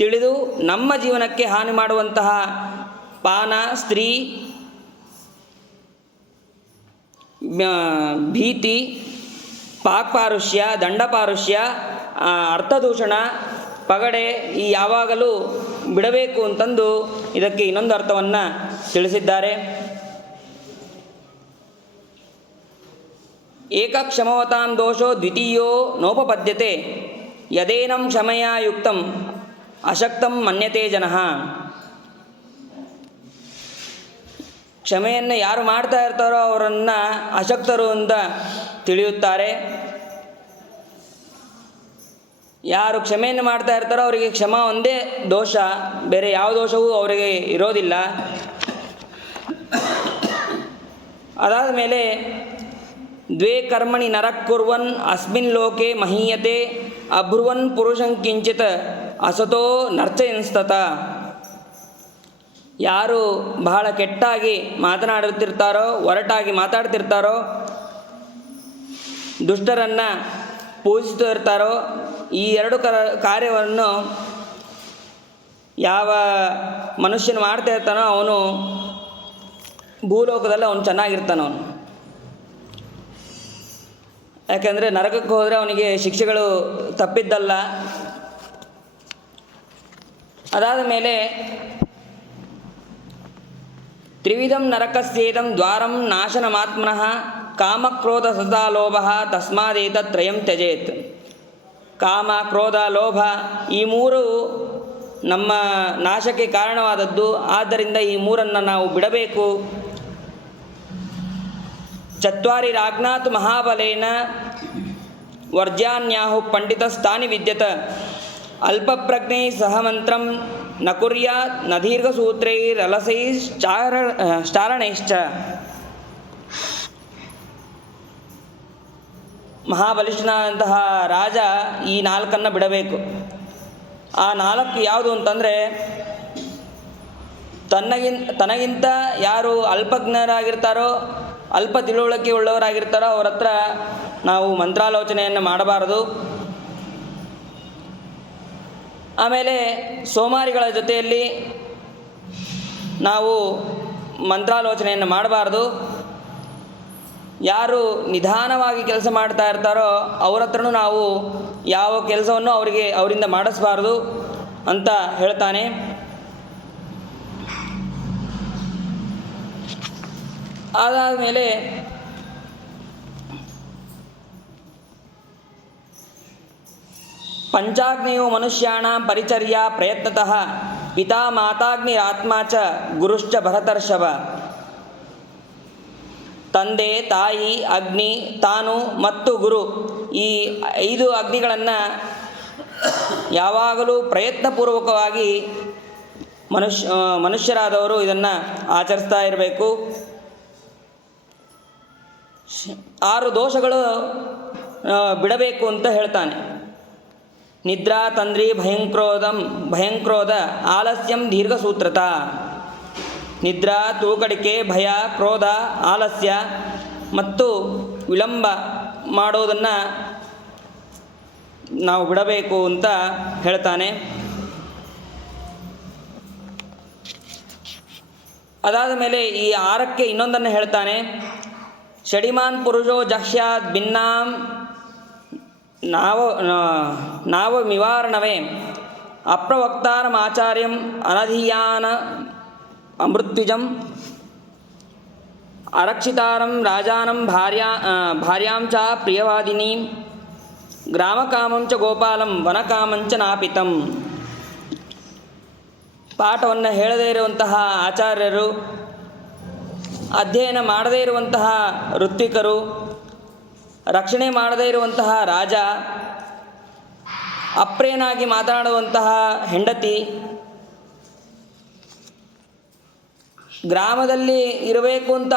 ತಿಳಿದು ನಮ್ಮ ಜೀವನಕ್ಕೆ ಹಾನಿ ಮಾಡುವಂತಹ ಪಾನ, ಸ್ತ್ರೀ, ಭೀತಿ, ಪಾಕ್ಪಾರುಷ್ಯ, ದಂಡಪಾರುಷ್ಯ, ಅರ್ಥದೂಷಣ, ಪಗಡೆ ಈ ಯಾವಾಗಲೂ ಬಿಡಬೇಕು ಅಂತಂದು ಇದಕ್ಕೆ ಇನ್ನೊಂದು ಅರ್ಥವನ್ನು ತಿಳಿಸಿದ್ದಾರೆ. ಏಕಕ್ಷಮವತಾಂ ದೋಷೋ ದ್ವಿತೀಯೋ ನೋಪಪದ್ಯತೆ ಯದೇನಂ ಕ್ಷಮಯಾ ಯುಕ್ತಂ ಅಶಕ್ತಂ ಮನ್ಯತೆ ಜನಃ. ಕ್ಷಮೆಯನ್ನು ಯಾರು ಮಾಡ್ತಾ ಇರ್ತಾರೋ ಅವರನ್ನು ಅಶಕ್ತರು ಅಂತ ತಿಳಿಯುತ್ತಾರೆ. ಯಾರು ಕ್ಷಮೆಯನ್ನು ಮಾಡ್ತಾ ಇರ್ತಾರೋ ಅವರಿಗೆ ಕ್ಷಮ ಒಂದೇ ದೋಷ, ಬೇರೆ ಯಾವ ದೋಷವೂ ಅವರಿಗೆ ಇರೋದಿಲ್ಲ. ಅದಾದ ಮೇಲೆ ದ್ವೇ ಕರ್ಮಣಿ ನರಃ ಕುರ್ವನ್ ಅಸ್ಮಿನ್ ಲೋಕೆ ಮಹೀಯತೆ ಅಬ್ರುವನ್ ಪುರುಷಂ ಕಿಂಚಿತ್ ಅಸತೋ ನರ್ಚಯನ್ಸ್ತತ. ಯಾರು ಬಹಳ ಕೆಟ್ಟಾಗಿ ಮಾತನಾಡುತ್ತಿರ್ತಾರೋ, ಒರಟಾಗಿ ಮಾತಾಡ್ತಿರ್ತಾರೋ, ದುಷ್ಟರನ್ನು ಪೂಜಿಸ್ತಾ ಇರ್ತಾರೋ, ಈ 2 ಕಾರ್ಯವನ್ನು ಯಾವ ಮನುಷ್ಯನು ಮಾಡ್ತಾ ಇರ್ತಾನೋ ಅವನು ಭೂಲೋಕದಲ್ಲಿ ಅವನು ಚೆನ್ನಾಗಿರ್ತಾನೆ. ಅವನು ಯಾಕೆಂದರೆ ನರಕಕ್ಕೆ ಹೋದರೆ ಅವನಿಗೆ ಶಿಕ್ಷೆಗಳು ತಪ್ಪಿದ್ದಲ್ಲ. ಅದಾದ ಮೇಲೆ ತ್ರಿವಿಧಂ ನರಕಸ್ಯೇದಂ ದ್ವಾರಂ ನಾಶನಮಾತ್ಮನಃ ಕಾಮಕ್ರೋಧ ಸದಾ ಲೋಭ ತಸ್ಮಾದೇತತ್ರಯಂ ತ್ಯಜೇತ್. ಕಾಮ, ಕ್ರೋಧ, ಲೋಭ ಈ 3 ನಮ್ಮ ನಾಶಕ್ಕೆ ಕಾರಣವಾದದ್ದು. ಆದ್ದರಿಂದ ಈ 3 ನಾವು ಬಿಡಬೇಕು. ಚತ್ವಾರಿರಾಜ್ಞಾತ್ ಮಹಾಬಲೇನ ವರ್ಜ್ಯಾನ್ಯಾಹು ಪಂಡಿತಸ್ಥಾನಿ ವಿದ್ಯತ ಅಲ್ಪಪ್ರಜ್ಞೈ ಸಹ ಮಂತ್ರಂ ನ ಕುರ್ಯಾತ್ ನ ದೀರ್ಘಸೂತ್ರೈರಲಸೈಶ್ಚಾರಣೈಶ್ಚ. ಮಹಾಬಲಿಷ್ಠನಾದಂತಹ ರಾಜ ಈ 4 ಬಿಡಬೇಕು. ಆ 4 ಯಾವುದು ಅಂತಂದರೆ, ತನಗಿಂತ ಯಾರು ಅಲ್ಪಜ್ಞರಾಗಿರ್ತಾರೋ, ಅಲ್ಪ ತಿಳುವಳಿಕೆ ಉಳ್ಳವರಾಗಿರ್ತಾರೋ ಅವ್ರ ಹತ್ರ ನಾವು ಮಂತ್ರಾಲೋಚನೆಯನ್ನು ಮಾಡಬಾರದು. ಆಮೇಲೆ ಸೋಮಾರಿಗಳ ಜೊತೆಯಲ್ಲಿ ನಾವು ಮಂತ್ರಾಲೋಚನೆಯನ್ನು ಮಾಡಬಾರ್ದು. ಯಾರು ನಿಧಾನವಾಗಿ ಕೆಲಸ ಮಾಡ್ತಾ ಇರ್ತಾರೋ ಅವ್ರ ಹತ್ರನೂ ನಾವು ಯಾವ ಕೆಲಸವನ್ನು ಅವರಿಂದ ಮಾಡಿಸಬಾರ್ದು ಅಂತ ಹೇಳ್ತಾನೆ. ಅದಾದ ಮೇಲೆ ಪಂಚಾಗ್ನಿಯು ಮನುಷ್ಯಾಣಾಂ ಪರಿಚರ್ಯಾ ಪ್ರಯತ್ನತಃ ಪಿತಾ ಮಾತಾಗ್ನಿರಾತ್ಮ ಚ ಗುರುಶ್ಚ ಭರತರ್ಷಭ. ತಂದೆ, ತಾಯಿ, ಅಗ್ನಿ, ತಾನು ಮತ್ತು ಗುರು, ಈ 5 ಅಗ್ನಿಗಳನ್ನು ಯಾವಾಗಲೂ ಪ್ರಯತ್ನಪೂರ್ವಕವಾಗಿ ಮನುಷ್ಯರಾದವರು ಇದನ್ನು ಆಚರಿಸ್ತಾ ಇರಬೇಕು. 6 ದೋಷಗಳು ಬಿಡಬೇಕು ಅಂತ ಹೇಳ್ತಾನೆ. ನಿದ್ರಾ, ತಂದ್ರಿ, ಭಯಂಕ್ರೋಧ, ಆಲಸ್ಯಂ, ದೀರ್ಘಸೂತ್ರತ. ನಿದ್ರಾ, ತೂಕಡಿಕೆ, ಭಯ, ಕ್ರೋಧ, ಆಲಸ್ಯ ಮತ್ತು ವಿಳಂಬ ಮಾಡೋದನ್ನು ನಾವು ಬಿಡಬೇಕು ಅಂತ ಹೇಳ್ತಾನೆ. ಅದಾದ ಮೇಲೆ ಈ 6ಕ್ಕೆ ಇನ್ನೊಂದನ್ನು ಹೇಳ್ತಾನೆ. ಷಡಿಮಾನ್ ಪುರುಷೋ ಜಹ್ಯಾತ್ ಭಿನ್ನಾಂ ನಾವ ನಿವಾರಣವೇ ಅಪ್ರವಕ್ತಾರಂ ಆಚಾರ್ಯಂ ಅನಧೀಯಾನ ಅಮೃತ್ವಿಜಂ ಅರಕ್ಷಿತಾರಂ ರಾಜಾನಂ ಭಾರ್ಯಾಂ ಚ ಪ್ರಿಯವಾದಿನೀಂ ಗ್ರಾಮಕಾಮಂ ಚ ಗೋಪಾಲಂ ವನಕಾಮಂಚ ನಾಪಿತಂ. ಪಾಠವನ್ನು ಹೇಳದೇ ಇರುವಂತಹ ಆಚಾರ್ಯರು, ಅಧ್ಯಯನ ಮಾಡದೇ ಇರುವಂತಹ ಋತ್ವಿಕರು, ರಕ್ಷಣೆ ಮಾಡದೇ ಇರುವಂತಹ ರಾಜ, ಅಪ್ರಿಯನಾಗಿ ಮಾತನಾಡುವಂತಹ ಹೆಂಡತಿ, ಗ್ರಾಮದಲ್ಲಿ ಇರಬೇಕು ಅಂತ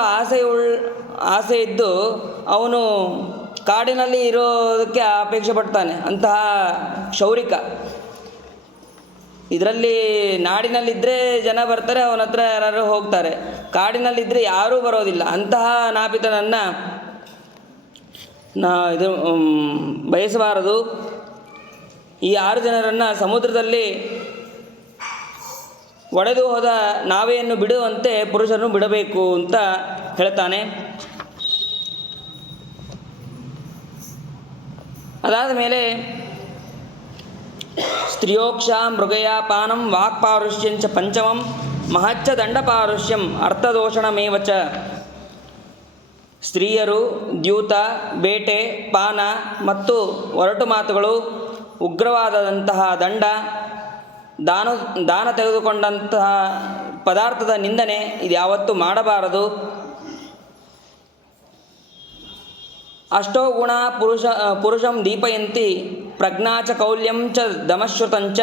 ಆಸೆ ಇದ್ದು ಅವನು ಕಾಡಿನಲ್ಲಿ ಇರೋದಕ್ಕೆ ಅಪೇಕ್ಷೆ ಪಡ್ತಾನೆ, ಅಂತಹ ಕ್ಷೌರಿಕ. ಇದರಲ್ಲಿ ನಾಡಿನಲ್ಲಿದ್ದರೆ ಜನ ಬರ್ತಾರೆ, ಅವನ ಹತ್ರ ಯಾರು ಹೋಗ್ತಾರೆ. ಕಾಡಿನಲ್ಲಿದ್ದರೆ ಯಾರೂ ಬರೋದಿಲ್ಲ. ಅಂತಹ ನಾಪಿತನನ್ನು ಇದು ಬಯಸಬಾರದು. ಈ 6 ಜನರನ್ನು ಸಮುದ್ರದಲ್ಲಿ ಒಡೆದು ಹೋದ ನಾವೆಯನ್ನು ಬಿಡುವಂತೆ ಪುರುಷರನ್ನು ಬಿಡಬೇಕು ಅಂತ ಹೇಳ್ತಾನೆ. ಅದಾದ ಮೇಲೆ ಸ್ತ್ರಿಯೋಕ್ಷ ಮೃಗಯ ಪಾನಂ ವಾಕ್ಪಾರುಷ್ಯಂಚ ಪಂಚಮಂ ಮಹಚ್ಚ ದಂಡಪಾರುಷ್ಯಂ ಅರ್ಥದೋಷಣಮೇವ ಚ. ಸ್ತ್ರೀಯರು, ದ್ಯೂತ, ಬೇಟೆ, ಪಾನ ಮತ್ತು ಒರಟು ಮಾತುಗಳು, ಉಗ್ರವಾದಂತಹ ದಂಡ, ದಾನ ತೆಗೆದುಕೊಂಡಂತಹ ಪದಾರ್ಥದ ನಿಂದನೆ ಇದು ಯಾವತ್ತೂ ಮಾಡಬಾರದು. ಅಷ್ಟೋ ಗುಣ ಪುರುಷಂ ದೀಪಯಂತಿ ಪ್ರಜ್ಞಾ ಚ ಕೌಲ್ಯಂ ಚ ದಮಶ್ರುತಂಚ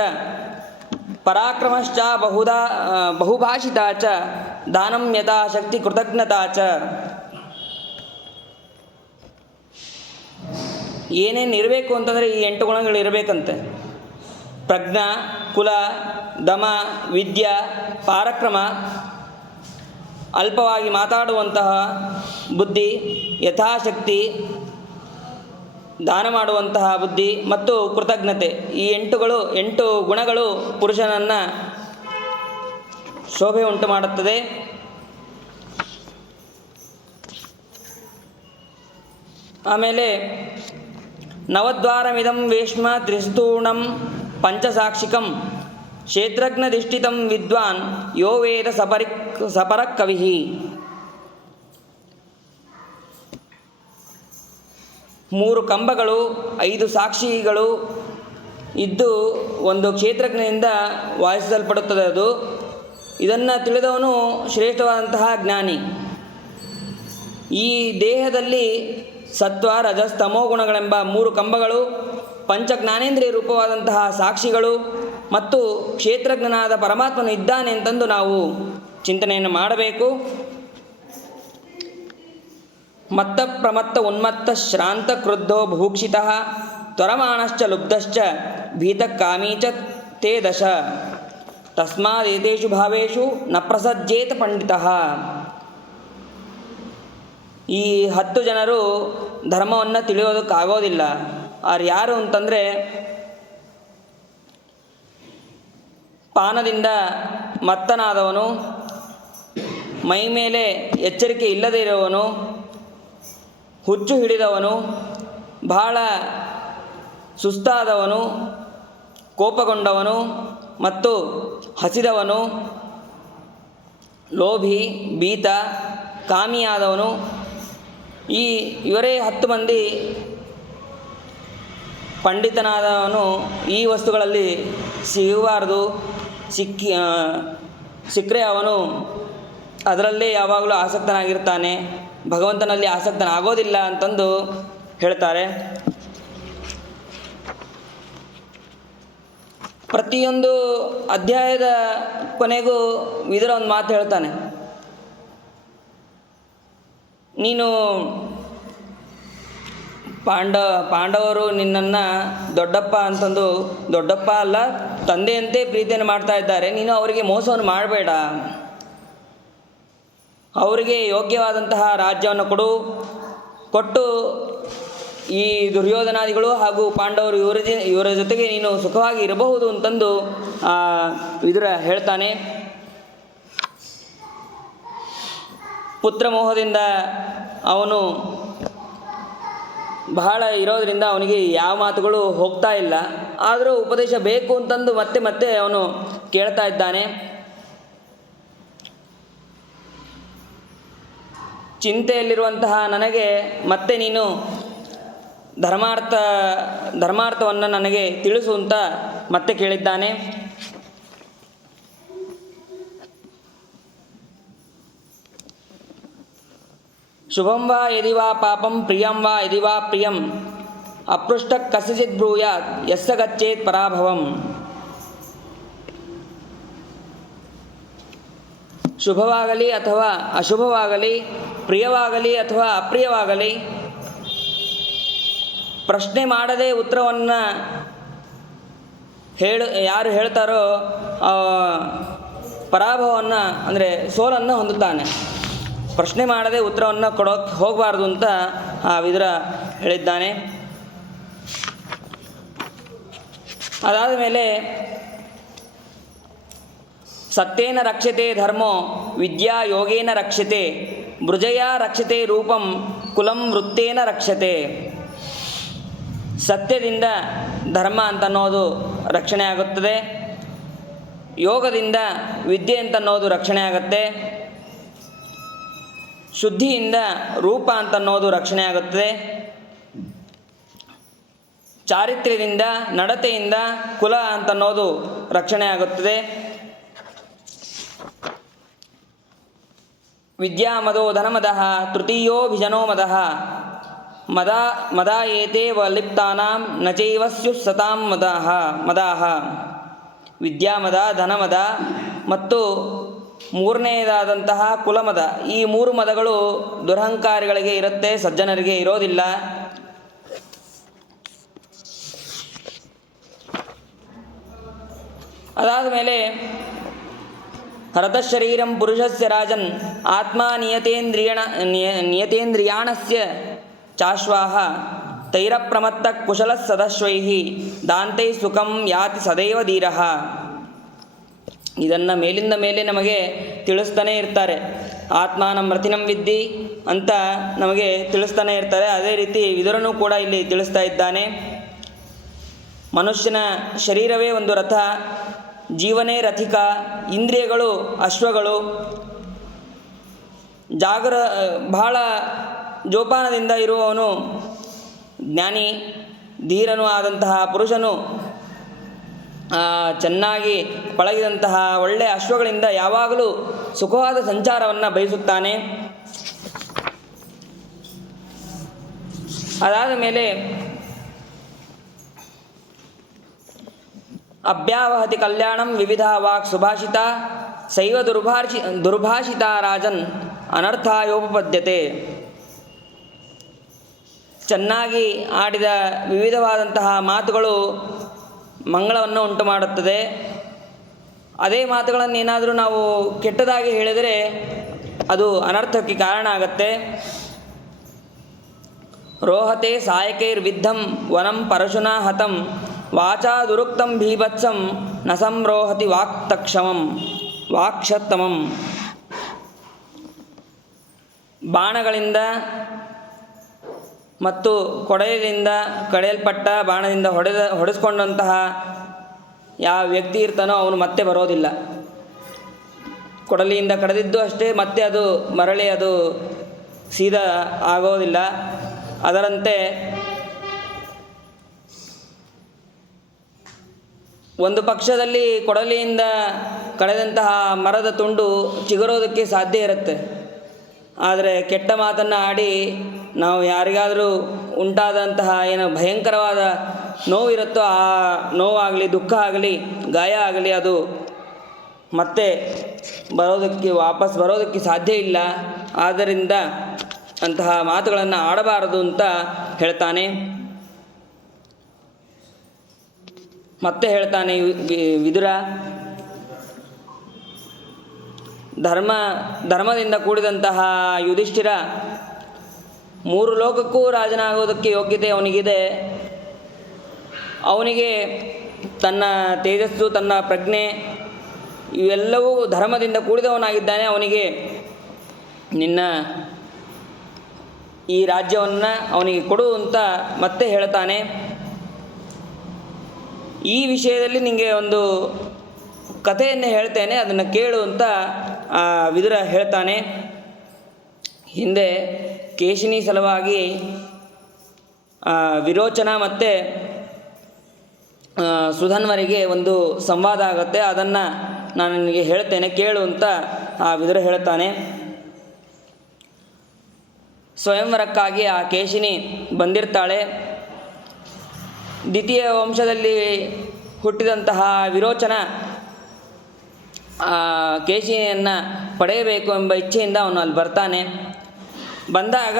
ಪರಾಕ್ರಮಶ್ಚ ಬಹುಭಾಷಿತಾ ಚ ದಾನಂ ಯಥಾಶಕ್ತಿ ಕೃತಜ್ಞತಾ ಚ. ಏನೇನು ಇರಬೇಕು ಅಂತಂದರೆ ಈ 8 ಗುಣಗಳು ಇರಬೇಕಂತೆ. ಪ್ರಜ್ಞಾ, ಕುಲ, ದಮ, ವಿದ್ಯಾ, ಪರಾಕ್ರಮ, ಅಲ್ಪವಾಗಿ ಮಾತಾಡುವಂತಹ ಬುದ್ಧಿ, ಯಥಾಶಕ್ತಿ ದಾನ ಮಾಡುವಂತಹ ಬುದ್ಧಿ ಮತ್ತು ಕೃತಜ್ಞತೆ. ಈ 8 ಗುಣಗಳು ಪುರುಷನನ್ನು ಶೋಭೆ ಉಂಟು ಮಾಡುತ್ತದೆ. ಆಮೇಲೆ ನವದ್ವಾರಮಿದಂ ವೇಶ್ಮ ತ್ರಿಸ್ತೂಣಂ ಪಂಚಸಾಕ್ಷಿಕಂ ಕ್ಷೇತ್ರಜ್ಞಧಿಷ್ಠಿತಂ ವಿದ್ವಾನ್ ಯೋ ವೇದ ಸಪರಕ್ ಕವಿಃ. ಮೂರು ಕಂಬಗಳು, 5 ಸಾಕ್ಷಿಗಳು ಇದ್ದು ಒಂದು ಕ್ಷೇತ್ರಜ್ಞನಿಂದ ವಾಸಿಸಲ್ಪಡುತ್ತದೆ. ಅದು ಇದನ್ನು ತಿಳಿದವನು ಶ್ರೇಷ್ಠವಾದಂತಹ ಜ್ಞಾನಿ. ಈ ದೇಹದಲ್ಲಿ ಸತ್ವ, ರಜಸ್, ತಮೋ ಗುಣಗಳೆಂಬ 3 ಕಂಬಗಳು, ಪಂಚಜ್ಞಾನೇಂದ್ರಿಯ ರೂಪವಾದಂತಹ ಸಾಕ್ಷಿಗಳು ಮತ್ತು ಕ್ಷೇತ್ರಜ್ಞನಾದ ಪರಮಾತ್ಮನು ಇದ್ದಾನೆ ಅಂತಂದು ನಾವು ಚಿಂತನೆಯನ್ನು ಮಾಡಬೇಕು. ಮತ್ತ ಪ್ರಮತ್ತ ಉನ್ಮತ್ತ ಶ್ರಾಂತ ಕ್ರುದ್ಧೋ ಭೂಕ್ಷಿತಃ ತ್ವರಮಾಣಶ್ಚ ಲುಬ್ಧಶ್ಚ ಭೀತಕಾಮೀ ಚ ತೇ ದಶ ತಸ್ಮಾದೇತೇಷು ಭಾವೇಷು ನ ಪ್ರಸಜ್ಜೇತ ಪಂಡಿತಃ. ಈ 10 ಜನರು ಧರ್ಮವನ್ನು ತಿಳಿಯೋದಕ್ಕಾಗೋದಿಲ್ಲ. ಅವ್ರು ಯಾರು ಅಂತಂದರೆ ಪಾನದಿಂದ ಮತ್ತನಾದವನು, ಮೈ ಮೇಲೆ ಎಚ್ಚರಿಕೆ ಇಲ್ಲದೇ ಇರುವವನು, ಹುಚ್ಚು ಹಿಡಿದವನು, ಬಹಳ ಸುಸ್ತಾದವನು, ಕೋಪಗೊಂಡವನು ಮತ್ತು ಹಸಿದವನು, ಲೋಭಿ, ಭೀತ, ಕಾಮಿಯಾದವನು, ಇವರೇ 10 ಮಂದಿ ಪಂಡಿತನಾದವನು ಈ ವಸ್ತುಗಳಲ್ಲಿ ಸಿಗಬಾರ್ದು. ಸಿಕ್ಕರೆ ಅವನು ಅದರಲ್ಲೇ ಯಾವಾಗಲೂ ಆಸಕ್ತನಾಗಿರ್ತಾನೆ, ಭಗವಂತನಲ್ಲಿ ಆಸಕ್ತನಾಗೋದಿಲ್ಲ ಅಂತಂದು ಹೇಳ್ತಾರೆ. ಪ್ರತಿಯೊಂದು ಅಧ್ಯಾಯದ ಕೊನೆಗೂ ವಿದುರ ಒಂದು ಮಾತು ಹೇಳ್ತಾನೆ. ನೀನು ಪಾಂಡವರು ನಿನ್ನನ್ನು ದೊಡ್ಡಪ್ಪ ಅಂತಂದು, ದೊಡ್ಡಪ್ಪ ಅಲ್ಲ ತಂದೆಯಂತೆ ಪ್ರೀತಿಯನ್ನು ಮಾಡ್ತಾ ಇದ್ದಾರೆ, ನೀನು ಅವರಿಗೆ ಮೋಸವನ್ನು ಮಾಡಬೇಡ, ಅವರಿಗೆ ಯೋಗ್ಯವಾದಂತಹ ರಾಜ್ಯವನ್ನು ಕೊಟ್ಟು ಈ ದುರ್ಯೋಧನಾದಿಗಳು ಹಾಗೂ ಪಾಂಡವರು ಇವರ ಜೊತೆಗೆ ನೀನು ಸುಖವಾಗಿ ಇರಬಹುದು ಅಂತಂದು ವಿದುರ ಹೇಳ್ತಾನೆ. ಪುತ್ರ ಮೋಹದಿಂದ ಅವನು ಬಹಳ ಇರೋದರಿಂದ ಅವನಿಗೆ ಯಾವ ಮಾತುಗಳು ಹೋಗ್ತಾ ಇಲ್ಲ. ಆದರೂ ಉಪದೇಶ ಬೇಕು ಅಂತಂದು ಮತ್ತೆ ಮತ್ತೆ ಅವನು ಕೇಳ್ತಾ ಇದ್ದಾನೆ. ಚಿಂತೆಯಲ್ಲಿರುವಂತಹ ನನಗೆ ಮತ್ತೆ ನೀನು ಧರ್ಮಾರ್ಥವನ್ನು ನನಗೆ ತಿಳಿಸು ಅಂತ ಮತ್ತೆ ಕೇಳಿದ್ದಾನೆ. ಶುಭಂ ವಾ ಯದಿ ವಾ ಪಾಪಂ, ಪ್ರಿಯಂ ವಾ ಯದಿ ವಾ ಪ್ರಿಯಂ, ಅಪೃಷ್ಟ ಕಸ್ಯಚಿತ್ ಬ್ರೂಯಾತ್ ಯಸ್ಸ ಗಚ್ಚೇತ್ ಪರಾಭವಂ. ಶುಭವಾಗಲಿ ಅಥವಾ ಅಶುಭವಾಗಲಿ, ಪ್ರಿಯವಾಗಲಿ ಅಥವಾ ಅಪ್ರಿಯವಾಗಲಿ, ಪ್ರಶ್ನೆ ಮಾಡದೆ ಉತ್ತರವನ್ನು ಯಾರು ಹೇಳ್ತಾರೋ ಪರಾಭವವನ್ನು ಅಂದರೆ ಸೋಲನ್ನು ಹೊಂದುತ್ತಾನೆ. ಪ್ರಶ್ನೆ ಮಾಡದೆ ಉತ್ತರವನ್ನು ಕೊಡೋಕ್ಕೆ ಹೋಗಬಾರ್ದು ಅಂತ ವಿದುರ ಹೇಳಿದ್ದಾನೆ. ಅದಾದ ಮೇಲೆ ಸತ್ಯೇನ ರಕ್ಷತೆ ಧರ್ಮೋ ವಿದ್ಯಾ ಯೋಗೇನ ರಕ್ಷತೆ, ಮೃಜಯ ರಕ್ಷತೆ ರೂಪಂ ಕುಲಂ ವೃತ್ತೇನ ರಕ್ಷತೆ. ಸತ್ಯದಿಂದ ಧರ್ಮ ಅಂತನ್ನೋದು ರಕ್ಷಣೆ ಆಗುತ್ತದೆ, ಯೋಗದಿಂದ ವಿದ್ಯೆ ಅಂತನ್ನೋದು ರಕ್ಷಣೆ ಆಗುತ್ತೆ, ಶುದ್ಧಿಯಿಂದ ರೂಪ ಅಂತನ್ನೋದು ರಕ್ಷಣೆ ಆಗುತ್ತದೆ, ಚಾರಿತ್ರ್ಯದಿಂದ ನಡತೆಯಿಂದ ಕುಲ ಅಂತನ್ನೋದು ರಕ್ಷಣೆ ಆಗುತ್ತದೆ. ವಿದ್ಯಾ ಮದೋ ಧನಮದಃ ತೃತೀಯೋಭಿಜನೋ ಮದಃ ಮದ ಏತೆ ವಲಿಪ್ತಾನಾಂ ನ ಚೈವ ಸ್ಯುಃ ಸತಾಂ ಮದಾಹ. ವಿದ್ಯಾಮದ, ಧನಮದ ಮತ್ತು ಮೂರನೆಯದಾದಂತಹ ಕುಲಮದ, ಈ 3 ಮದಗಳು ದುರಹಂಕಾರಿಗಳಿಗೆ ಇರುತ್ತೆ, ಸಜ್ಜನರಿಗೆ ಇರೋದಿಲ್ಲ. ಅದಾದ ಮೇಲೆ ಹರತಶರೀರಂ ಪುರುಷಸ್ಯ ರಾಜನ್ ಆತ್ಮ ನಿಯತೇಂದ್ರಿಯಾಣಸ್ಯ ಚಾಶ್ವಾಹ ತೈರಪ್ರಮತ್ತ ಕುಶಲ ಸದಶ್ವೈಃ ದಾಂತೈ ಸುಖಂ ಯಾತಿ ಸದೈವ ಧೀರಃ. ಇದನ್ನು ಮೇಲಿಂದ ಮೇಲೆ ನಮಗೆ ತಿಳಿಸ್ತಾನೆ ಇರ್ತಾರೆ. ಆತ್ಮಾನಂ ರಥಿನಂ ವಿದ್ಧಿ ಅಂತ ನಮಗೆ ತಿಳಿಸ್ತಾನೆ ಇರ್ತಾರೆ. ಅದೇ ರೀತಿ ವಿದುರನೂ ಕೂಡ ಇಲ್ಲಿ ತಿಳಿಸ್ತಾ ಇದ್ದಾನೆ. ಮನುಷ್ಯನ ಶರೀರವೇ ಒಂದು ರಥ, ಜೀವನೇ ರಥಿಕ, ಇಂದ್ರಿಯಗಳು ಅಶ್ವಗಳು. ಬಹಳ ಜೋಪಾನದಿಂದ ಇರುವವನು ಜ್ಞಾನಿ, ಧೀರನೂ ಆದಂತಹ ಪುರುಷನು ಚೆನ್ನಾಗಿ ಪಳಗಿದಂತಹ ಒಳ್ಳೆಯ ಅಶ್ವಗಳಿಂದ ಯಾವಾಗಲೂ ಸುಖವಾದ ಸಂಚಾರವನ್ನು ಬಯಸುತ್ತಾನೆ. ಅದಾದ ಮೇಲೆ ಅಭ್ಯಾವಹತಿ ಕಲ್ಯಾಣಂ ವಿವಿಧ ವಾಕ್ ಸುಭಾಷಿತ ಸೈವ ದುರ್ಭಾಷಿತ ರಾಜನ್ ಅನರ್ಥಾಯೋಪಪದ್ಯತೆ. ಚೆನ್ನಾಗಿ ಆಡಿದ ವಿವಿಧವಾದಂತಹ ಮಾತುಗಳು ಮಂಗಳವನ್ನು ಉಂಟು ಮಾಡುತ್ತದೆ. ಅದೇ ಮಾತುಗಳನ್ನೇನಾದರೂ ನಾವು ಕೆಟ್ಟದಾಗಿ ಹೇಳಿದರೆ ಅದು ಅನರ್ಥಕ್ಕೆ ಕಾರಣ ಆಗತ್ತೆ. ರೋಹತೆ ಸಾಯಕೈರ್ವಿದ್ಧಂ ವನಂ ಪರಶುನಾ ಹತಂ ವಾಚಾ ದುರುಕ್ತಂ ಭೀಭತ್ಸಂ ನ ಸಂರೋಹತಿ ವಾಕ್ಷತ್ತಮಂ. ಬಾಣಗಳಿಂದ ಮತ್ತು ಕೊಡೆಯಿಂದ ಕಡೆಯಲ್ಪಟ್ಟ ಬಾಣದಿಂದ ಹೊಡೆಸ್ಕೊಂಡಂತಹ ಯಾವ ವ್ಯಕ್ತಿ ಇರ್ತಾನೋ ಅವನು ಮತ್ತೆ ಬರೋದಿಲ್ಲ. ಕೊಡಲಿಯಿಂದ ಕಡಿದಿದ್ದು ಅಷ್ಟೇ, ಮತ್ತೆ ಅದು ಮರಳಿ ಅದು ಸೀದಾ ಆಗೋದಿಲ್ಲ. ಅದರಂತೆ ಒಂದು ಪಕ್ಷದಲ್ಲಿ ಕೊಡಲಿಯಿಂದ ಕಳೆದಂತಹ ಮರದ ತುಂಡು ಚಿಗುರೋದಕ್ಕೆ ಸಾಧ್ಯ ಇರುತ್ತೆ. ಆದರೆ ಕೆಟ್ಟ ಮಾತನ್ನು ಆಡಿ ನಾವು ಯಾರಿಗಾದರೂ ಉಂಟಾದಂತಹ ಏನು ಭಯಂಕರವಾದ ನೋವಿರುತ್ತೋ ಆ ನೋವಾಗಲಿ, ದುಃಖ ಆಗಲಿ, ಗಾಯ ಆಗಲಿ, ಅದು ಮತ್ತೆ ವಾಪಸ್ ಬರೋದಕ್ಕೆ ಸಾಧ್ಯ ಇಲ್ಲ. ಆದ್ದರಿಂದ ಅಂತಹ ಮಾತುಗಳನ್ನು ಆಡಬಾರದು ಅಂತ ಹೇಳ್ತಾನೆ. ಮತ್ತೆ ಹೇಳ್ತಾನೆ ವಿದುರ, ಧರ್ಮದಿಂದ ಕೂಡಿದಂತಹ ಯುಧಿಷ್ಠಿರ 3 ಲೋಕಕ್ಕೂ ರಾಜನಾಗೋದಕ್ಕೆ ಯೋಗ್ಯತೆ ಅವನಿಗಿದೆ. ಅವನಿಗೆ ತನ್ನ ತೇಜಸ್ಸು, ತನ್ನ ಪ್ರಜ್ಞೆ ಇವೆಲ್ಲವೂ ಧರ್ಮದಿಂದ ಕೂಡಿದವನಾಗಿದ್ದಾನೆ. ಅವನಿಗೆ ನಿನ್ನ ಈ ರಾಜ್ಯವನ್ನು ಅವನಿಗೆ ಕೊಡು ಅಂತ ಮತ್ತೆ ಹೇಳ್ತಾನೆ. ಈ ವಿಷಯದಲ್ಲಿ ನಿಮಗೆ ಒಂದು ಕಥೆಯನ್ನು ಹೇಳ್ತೇನೆ, ಅದನ್ನು ಕೇಳು ಅಂತ ವಿದುರ ಹೇಳ್ತಾನೆ. ಹಿಂದೆ ಕೇಶಿನಿ ಸಲುವಾಗಿ ವಿರೋಚನ ಮತ್ತು ಸುಧನ್ವರಿಗೆ ಒಂದು ಸಂವಾದ ಆಗುತ್ತೆ. ಅದನ್ನು ನಾನು ನಿನಗೆ ಹೇಳ್ತೇನೆ, ಕೇಳು ಅಂತ ವಿದುರ ಹೇಳ್ತಾನೆ. ಸ್ವಯಂವರಕ್ಕಾಗಿ ಆ ಕೇಶಿನಿ ಬಂದಿರ್ತಾಳೆ. ದ್ವಿತೀಯ ವಂಶದಲ್ಲಿ ಹುಟ್ಟಿದಂತಹ ವಿರೋಚನ ಕೇಶಿನಿಯನ್ನು ಪಡೆಯಬೇಕು ಎಂಬ ಇಚ್ಛೆಯಿಂದ ಅವನು ಅಲ್ಲಿ ಬರ್ತಾನೆ. ಬಂದಾಗ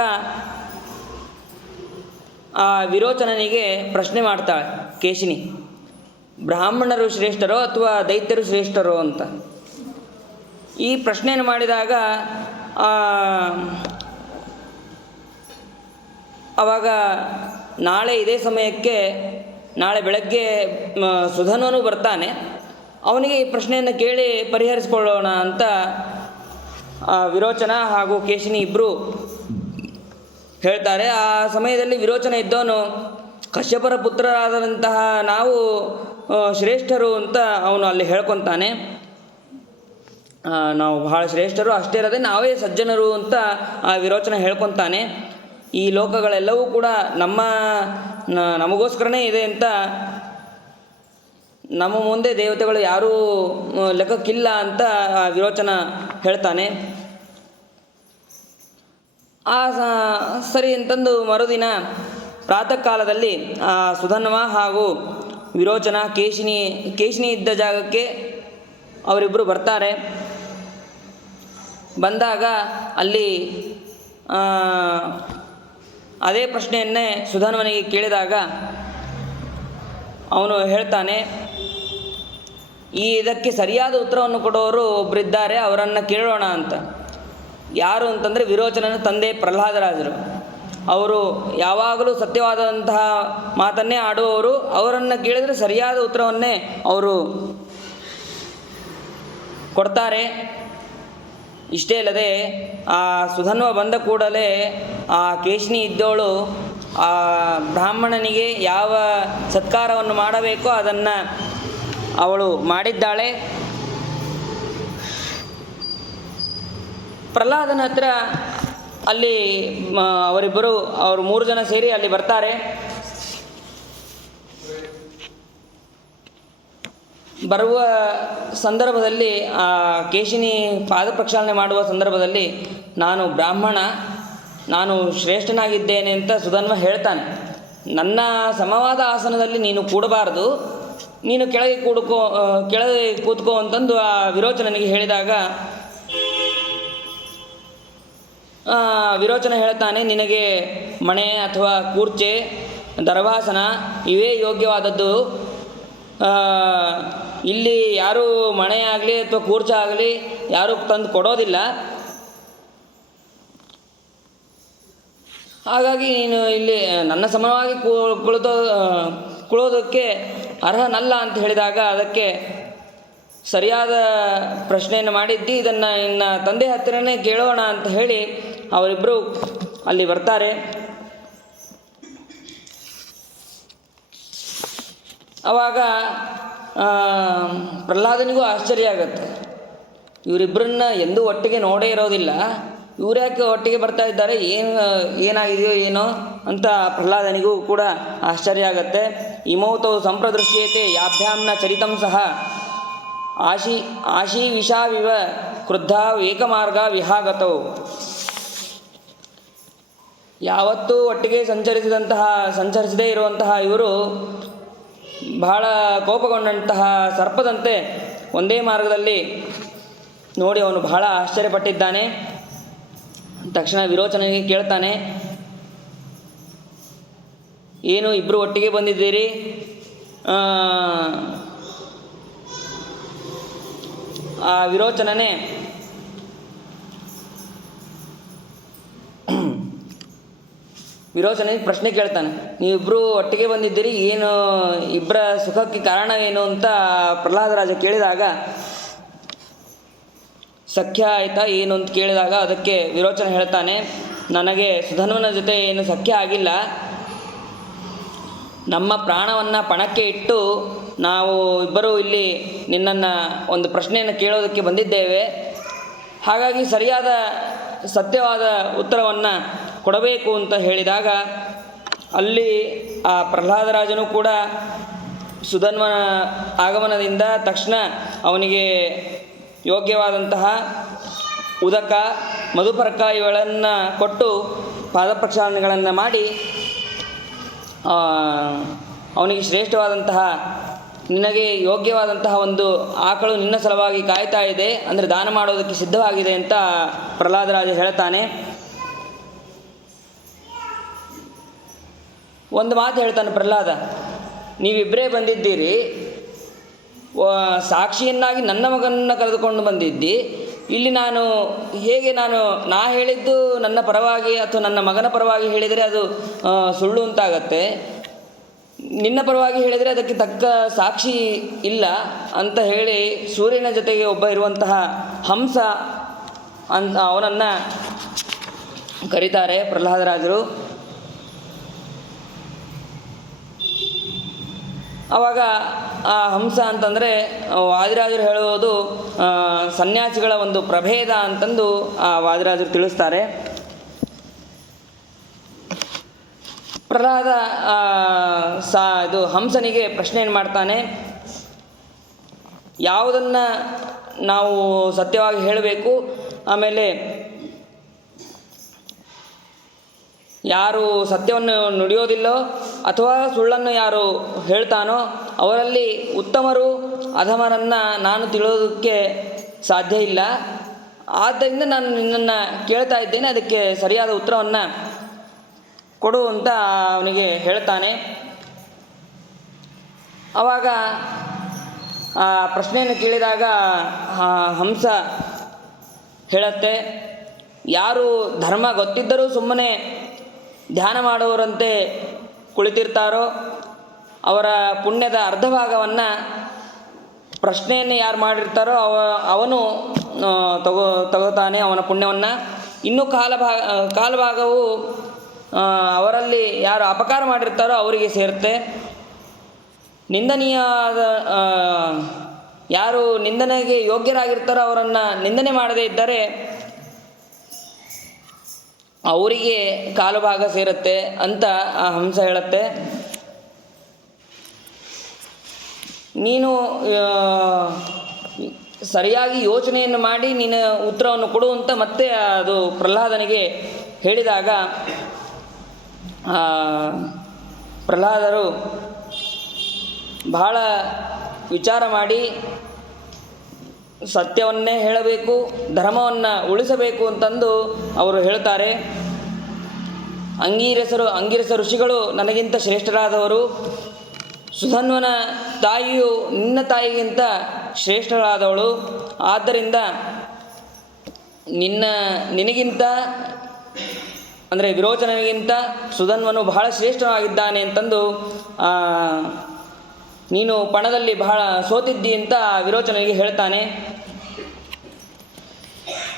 ಆ ವಿರೋಚನನಿಗೆ ಪ್ರಶ್ನೆ ಮಾಡ್ತಾಳೆ ಕೇಶಿನಿ, ಬ್ರಾಹ್ಮಣರು ಶ್ರೇಷ್ಠರೋ ಅಥವಾ ದೈತ್ಯರು ಶ್ರೇಷ್ಠರೋ ಅಂತ. ಈ ಪ್ರಶ್ನೆಯನ್ನು ಮಾಡಿದಾಗ ಆವಾಗ ನಾಳೆ ಇದೇ ಸಮಯಕ್ಕೆ, ನಾಳೆ ಬೆಳಗ್ಗೆ ಸುಧನ್ವನು ಬರ್ತಾನೆ. ಅವನಿಗೆ ಈ ಪ್ರಶ್ನೆಯನ್ನು ಕೇಳಿ ಪರಿಹರಿಸ್ಕೊಳ್ಳೋಣ ಅಂತ ವಿರೋಚನ ಹಾಗೂ ಕೇಶಿನಿ ಇಬ್ಬರು ಹೇಳ್ತಾರೆ. ಆ ಸಮಯದಲ್ಲಿ ವಿರೋಚನ ಇದ್ದವನು ಕಶ್ಯಪರ ಪುತ್ರರಾದಂತಹ ನಾವು ಶ್ರೇಷ್ಠರು ಅಂತ ಅವನು ಅಲ್ಲಿ ಹೇಳ್ಕೊತಾನೆ. ನಾವು ಬಹಳ ಶ್ರೇಷ್ಠರು, ಅಷ್ಟೇ ಇರದೆ ನಾವೇ ಸಜ್ಜನರು ಅಂತ ಆ ವಿರೋಚನ ಹೇಳ್ಕೊತಾನೆ. ಈ ಲೋಕಗಳೆಲ್ಲವೂ ಕೂಡ ನಮಗೋಸ್ಕರನೇ ಇದೆ ಅಂತ, ನಮ್ಮ ಮುಂದೆ ದೇವತೆಗಳು ಯಾರೂ ಲೆಕ್ಕಕ್ಕಿಲ್ಲ ಅಂತ ಆ ವಿರೋಚನ ಹೇಳ್ತಾನೆ. ಸರಿ ಅಂತಂದು ಮರುದಿನ ಪ್ರಾತಃ ಕಾಲದಲ್ಲಿ ಸುಧನ್ವ ಹಾಗೂ ವಿರೋಚನ ಕೇಶಿನಿ ಇದ್ದ ಜಾಗಕ್ಕೆ ಅವರಿಬ್ಬರು ಬರ್ತಾರೆ. ಬಂದಾಗ ಅಲ್ಲಿ ಅದೇ ಪ್ರಶ್ನೆಯನ್ನೇ ಸುಧನ್ವನಿಗೆ ಕೇಳಿದಾಗ ಅವನು ಹೇಳ್ತಾನೆ, ಇದಕ್ಕೆ ಸರಿಯಾದ ಉತ್ತರವನ್ನು ಕೊಡೋರು ಒಬ್ಬರಿದ್ದಾರೆ, ಅವರನ್ನು ಕೇಳೋಣ ಅಂತ. ಯಾರು ಅಂತಂದರೆ ವಿರೋಚನನ ತಂದೆ ಪ್ರಹ್ಲಾದರಾಜರು. ಅವರು ಯಾವಾಗಲೂ ಸತ್ಯವಾದಂತಹ ಮಾತನ್ನೇ ಆಡುವವರು. ಅವರನ್ನು ಕೇಳಿದರೆ ಸರಿಯಾದ ಉತ್ತರವನ್ನೇ ಅವರು ಕೊಡ್ತಾರೆ. ಇಷ್ಟೇ ಅಲ್ಲದೆ ಆ ಸುಧನ್ವ ಬಂದ ಕೂಡಲೇ ಆ ಕೇಶಿನಿ ಇದ್ದವಳು ಆ ಬ್ರಾಹ್ಮಣನಿಗೆ ಯಾವ ಸತ್ಕಾರವನ್ನು ಮಾಡಬೇಕೋ ಅದನ್ನು ಅವಳು ಮಾಡಿದ್ದಾಳೆ. ಪ್ರಹ್ಲಾದನ ಹತ್ರ ಅಲ್ಲಿ ಅವರು 3 ಜನ ಸೇರಿ ಅಲ್ಲಿ ಬರ್ತಾರೆ. ಬರುವ ಸಂದರ್ಭದಲ್ಲಿ ಆ ಕೇಶಿನಿ ಪಾದ ಪ್ರಕ್ಷಾಳನೆ ಮಾಡುವ ಸಂದರ್ಭದಲ್ಲಿ ನಾನು ಬ್ರಾಹ್ಮಣ, ನಾನು ಶ್ರೇಷ್ಠನಾಗಿದ್ದೇನೆ ಅಂತ ಸುಧನ್ವ ಹೇಳ್ತಾನೆ. ನನ್ನ ಸಮವಾದ ಆಸನದಲ್ಲಿ ನೀನು ಕೂಡಬಾರದು, ನೀನು ಕೆಳಗೆ ಕೂತ್ಕೋ ಅಂತಂದು ಆ ವಿರೋಚನನಿಗೆ ಹೇಳಿದಾಗ ವಿರೋಚನ ಹೇಳ್ತಾನೆ, ನಿನಗೆ ಮಣೆ ಅಥವಾ ಕೂರ್ಚೆ, ದರ್ಭಾಸನ ಇವೇ ಯೋಗ್ಯವಾದದ್ದು. ಇಲ್ಲಿ ಯಾರೂ ಮಣೆ ಆಗಲಿ ಅಥವಾ ಕೂರ್ಚೆ ಆಗಲಿ ಯಾರೂ ತಂದು ಕೊಡೋದಿಲ್ಲ. ಹಾಗಾಗಿ ನೀನು ಇಲ್ಲಿ ನನ್ನ ಸಮವಾಗಿ ಕುಳೋದಕ್ಕೆ ಅರ್ಹನಲ್ಲ ಅಂತ ಹೇಳಿದಾಗ ಅದಕ್ಕೆ ಸರಿಯಾದ ಪ್ರಶ್ನೆಯನ್ನು ಮಾಡಿದ್ದು, ಇದನ್ನು ನಿನ್ನ ತಂದೆ ಹತ್ತಿರನೇ ಕೇಳೋಣ ಅಂತ ಹೇಳಿ ಅವರಿಬ್ಬರು ಅಲ್ಲಿ ಬರ್ತಾರೆ. ಆವಾಗ ಪ್ರಹ್ಲಾದನಿಗೂ ಆಶ್ಚರ್ಯ ಆಗುತ್ತೆ. ಇವರಿಬ್ಬರನ್ನ ಎಂದೂ ಒಟ್ಟಿಗೆ ನೋಡೇ ಇರೋದಿಲ್ಲ, ಇವ್ರು ಯಾಕೆ ಒಟ್ಟಿಗೆ ಬರ್ತಾ ಇದ್ದಾರೆ, ಏನಾಗಿದೆಯೋ ಏನೋ ಅಂತ ಪ್ರಹ್ಲಾದನಿಗೂ ಕೂಡ ಆಶ್ಚರ್ಯ ಆಗುತ್ತೆ. ಇಮೌತೌ ಸಂಪ್ರದೃಶ್ಯತೆ ಯಾಭ್ಯಾಮ್ನ ಚರಿತಂ ಸಹ ಆಶೀವಿಷಾವಿವ ಕ್ರುದ್ಧ ಏಕಮಾರ್ಗ ವಿಹಾಗತೌ. ಯಾವತ್ತೂ ಒಟ್ಟಿಗೆ ಸಂಚರಿಸದೇ ಇರುವಂತಹ ಇವರು ಬಹಳ ಕೋಪಗೊಂಡಂತಹ ಸರ್ಪದಂತೆ ಒಂದೇ ಮಾರ್ಗದಲ್ಲಿ ನೋಡಿ ಅವನು ಬಹಳ ಆಶ್ಚರ್ಯಪಟ್ಟಿದ್ದಾನೆ. ತಕ್ಷಣ ವಿರೋಚನಿಗೆ ಕೇಳ್ತಾನೆ, ಏನು ಇಬ್ಬರು ಒಟ್ಟಿಗೆ ಬಂದಿದ್ದೀರಿ, ಆ ವಿರೋಚನನೇ ವಿರೋಚನಿಗೆ ಪ್ರಶ್ನೆ ಕೇಳ್ತಾನೆ, ನೀವಿಬ್ಬರು ಒಟ್ಟಿಗೆ ಬಂದಿದ್ದೀರಿ, ಏನು ಇಬ್ಬರ ಸುಖಕ್ಕೆ ಕಾರಣ ಏನು ಅಂತ ಪ್ರಹ್ಲಾದರಾಜ ಕೇಳಿದಾಗ, ಸಖ್ಯ ಆಯಿತಾ ಏನು ಅಂತ ಕೇಳಿದಾಗ ಅದಕ್ಕೆ ವಿರೋಚನ ಹೇಳ್ತಾನೆ, ನನಗೆ ಸುಧನ್ವನ ಜೊತೆ ಏನು ಸಖ್ಯ ಆಗಿಲ್ಲ, ನಮ್ಮ ಪ್ರಾಣವನ್ನು ಪಣಕ್ಕೆ ಇಟ್ಟು ನಾವು ಇಬ್ಬರು ಇಲ್ಲಿ ನಿನ್ನನ್ನು ಒಂದು ಪ್ರಶ್ನೆಯನ್ನು ಕೇಳೋದಕ್ಕೆ ಬಂದಿದ್ದೇವೆ. ಹಾಗಾಗಿ ಸರಿಯಾದ ಸತ್ಯವಾದ ಉತ್ತರವನ್ನು ಕೊಡಬೇಕು ಅಂತ ಹೇಳಿದಾಗ ಅಲ್ಲಿ ಆ ಪ್ರಹ್ಲಾದರಾಜನು ಕೂಡ ಸುಧನ್ವನ ಆಗಮನದಿಂದ ತಕ್ಷಣ ಅವನಿಗೆ ಯೋಗ್ಯವಾದಂತಹ ಉದಕ ಮಧುಪರ್ಕ ಇವುಗಳನ್ನು ಕೊಟ್ಟು ಪಾದಪ್ರಕ್ಷಾಲನೆಗಳನ್ನು ಮಾಡಿ ಅವನಿಗೆ ಶ್ರೇಷ್ಠವಾದಂತಹ ನಿನಗೆ ಯೋಗ್ಯವಾದಂತಹ ಒಂದು ಆಕಳು ನಿನ್ನ ಸಲುವಾಗಿ ಕಾಯ್ತಾ ಇದೆ, ಅಂದರೆ ದಾನ ಮಾಡೋದಕ್ಕೆ ಸಿದ್ಧವಾಗಿದೆ ಅಂತ ಪ್ರಹ್ಲಾದರಾಜ ಹೇಳ್ತಾನೆ. ಒಂದು ಮಾತು ಹೇಳ್ತಾನೆ ಪ್ರಹ್ಲಾದ, ನೀವಿಬ್ಬರೇ ಬಂದಿದ್ದೀರಿ, ಸಾಕ್ಷಿಯನ್ನಾಗಿ ನನ್ನ ಮಗನನ್ನು ಕರೆದುಕೊಂಡು ಬಂದಿದ್ದಿ, ಇಲ್ಲಿ ಹೇಗೆ ನಾ ಹೇಳಿದ್ದು ನನ್ನ ಪರವಾಗಿ ಅಥವಾ ನನ್ನ ಮಗನ ಪರವಾಗಿ ಹೇಳಿದರೆ ಅದು ಸುಳ್ಳು ಅಂತಾಗತ್ತೆ, ನಿನ್ನ ಪರವಾಗಿ ಹೇಳಿದರೆ ಅದಕ್ಕೆ ತಕ್ಕ ಸಾಕ್ಷಿ ಇಲ್ಲ ಅಂತ ಹೇಳಿ ಸೂರ್ಯನ ಜೊತೆಗೆ ಒಬ್ಬ ಇರುವಂತಹ ಹಂಸ ಅಂತ ಅವನನ್ನು ಕರೀತಾರೆ ಪ್ರಹ್ಲಾದರಾಜರು. ಆವಾಗ ಆ ಹಂಸ ಅಂತಂದರೆ ವಾದಿರಾಜರು ಹೇಳುವುದು ಸನ್ಯಾಸಿಗಳ ಒಂದು ಪ್ರಭೇದ ಅಂತಂದು ಆ ವಾದಿರಾಜರು ತಿಳಿಸ್ತಾರೆ. ಪ್ರಹ್ಲಾದ ಇದು ಹಂಸನಿಗೆ ಪ್ರಶ್ನೆಯನ್ನು ಮಾಡ್ತಾನೆ, ಯಾವುದನ್ನು ನಾವು ಸತ್ಯವಾಗಿ ಹೇಳಬೇಕು, ಆಮೇಲೆ ಯಾರು ಸತ್ಯವನ್ನು ನುಡಿಯೋದಿಲ್ಲೋ ಅಥವಾ ಸುಳ್ಳನ್ನು ಯಾರು ಹೇಳ್ತಾನೋ ಅವರಲ್ಲಿ ಉತ್ತಮರು ಅಧಮರನ್ನು ನಾನು ತಿಳಿಯೋದಕ್ಕೆ ಸಾಧ್ಯ ಇಲ್ಲ. ಆದ್ದರಿಂದ ನಾನು ನಿನ್ನನ್ನು ಕೇಳ್ತಾ ಇದ್ದೇನೆ, ಅದಕ್ಕೆ ಸರಿಯಾದ ಉತ್ತರವನ್ನು ಕೊಡು ಅಂತ ಅವನಿಗೆ ಹೇಳ್ತಾನೆ. ಆವಾಗ ಆ ಪ್ರಶ್ನೆಯನ್ನು ಕೇಳಿದಾಗ ಹಂಸ ಹೇಳುತ್ತೆ, ಯಾರು ಧರ್ಮ ಗೊತ್ತಿದ್ದರೂ ಸುಮ್ಮನೆ ಧ್ಯಾನ ಮಾಡುವವರಂತೆ ಕುಳಿತಿರ್ತಾರೋ ಅವರ ಪುಣ್ಯದ ಅರ್ಧ ಭಾಗವನ್ನು ಪ್ರಶ್ನೆಯನ್ನು ಯಾರು ಮಾಡಿರ್ತಾರೋ ಅವನು ತಗೋತಾನೆ ಅವನ ಪುಣ್ಯವನ್ನು. ಇನ್ನೂ ಕಾಲಭಾಗವು ಅವರಲ್ಲಿ ಯಾರು ಅಪಕಾರ ಮಾಡಿರ್ತಾರೋ ಅವರಿಗೆ ಸೇರುತ್ತೆ. ನಿಂದನೀಯವಾದ ಯಾರು ನಿಂದನೆಗೆ ಯೋಗ್ಯರಾಗಿರ್ತಾರೋ ಅವರನ್ನು ನಿಂದನೆ ಮಾಡದೇ ಇದ್ದರೆ ಅವರಿಗೆ ಕಾಲು ಭಾಗ ಸೇರುತ್ತೆ ಅಂತ ಆ ಹಂಸ ಹೇಳುತ್ತೆ. ನೀನು ಸರಿಯಾಗಿ ಯೋಚನೆಯನ್ನು ಮಾಡಿ ನೀನು ಉತ್ತರವನ್ನು ಕೊಡು ಅಂತ ಮತ್ತೆ ಅದು ಪ್ರಹ್ಲಾದನಿಗೆ ಹೇಳಿದಾಗ ಪ್ರಹ್ಲಾದರು ಬಹಳ ವಿಚಾರ ಮಾಡಿ ಸತ್ಯವನ್ನೇ ಹೇಳಬೇಕು, ಧರ್ಮವನ್ನು ಉಳಿಸಬೇಕು ಅಂತಂದು ಅವರು ಹೇಳ್ತಾರೆ. ಅಂಗಿರಸ ಋಷಿಗಳು ನನಗಿಂತ ಶ್ರೇಷ್ಠರಾದವರು, ಸುಧನ್ವನ ತಾಯಿಯು ನಿನ್ನ ತಾಯಿಗಿಂತ ಶ್ರೇಷ್ಠರಾದವಳು, ಆದ್ದರಿಂದ ನಿನಗಿಂತ ಅಂದರೆ ವಿರೋಚನನಿಗಿಂತ ಸುಧನ್ವನು ಬಹಳ ಶ್ರೇಷ್ಠವಾಗಿದ್ದಾನೆ ಅಂತಂದು ನೀನು ಪಣದಲ್ಲಿ ಬಹಳ ಸೋತಿದ್ದಿ ಅಂತ ವಿರೋಚನಿಗೆ ಹೇಳ್ತಾನೆ.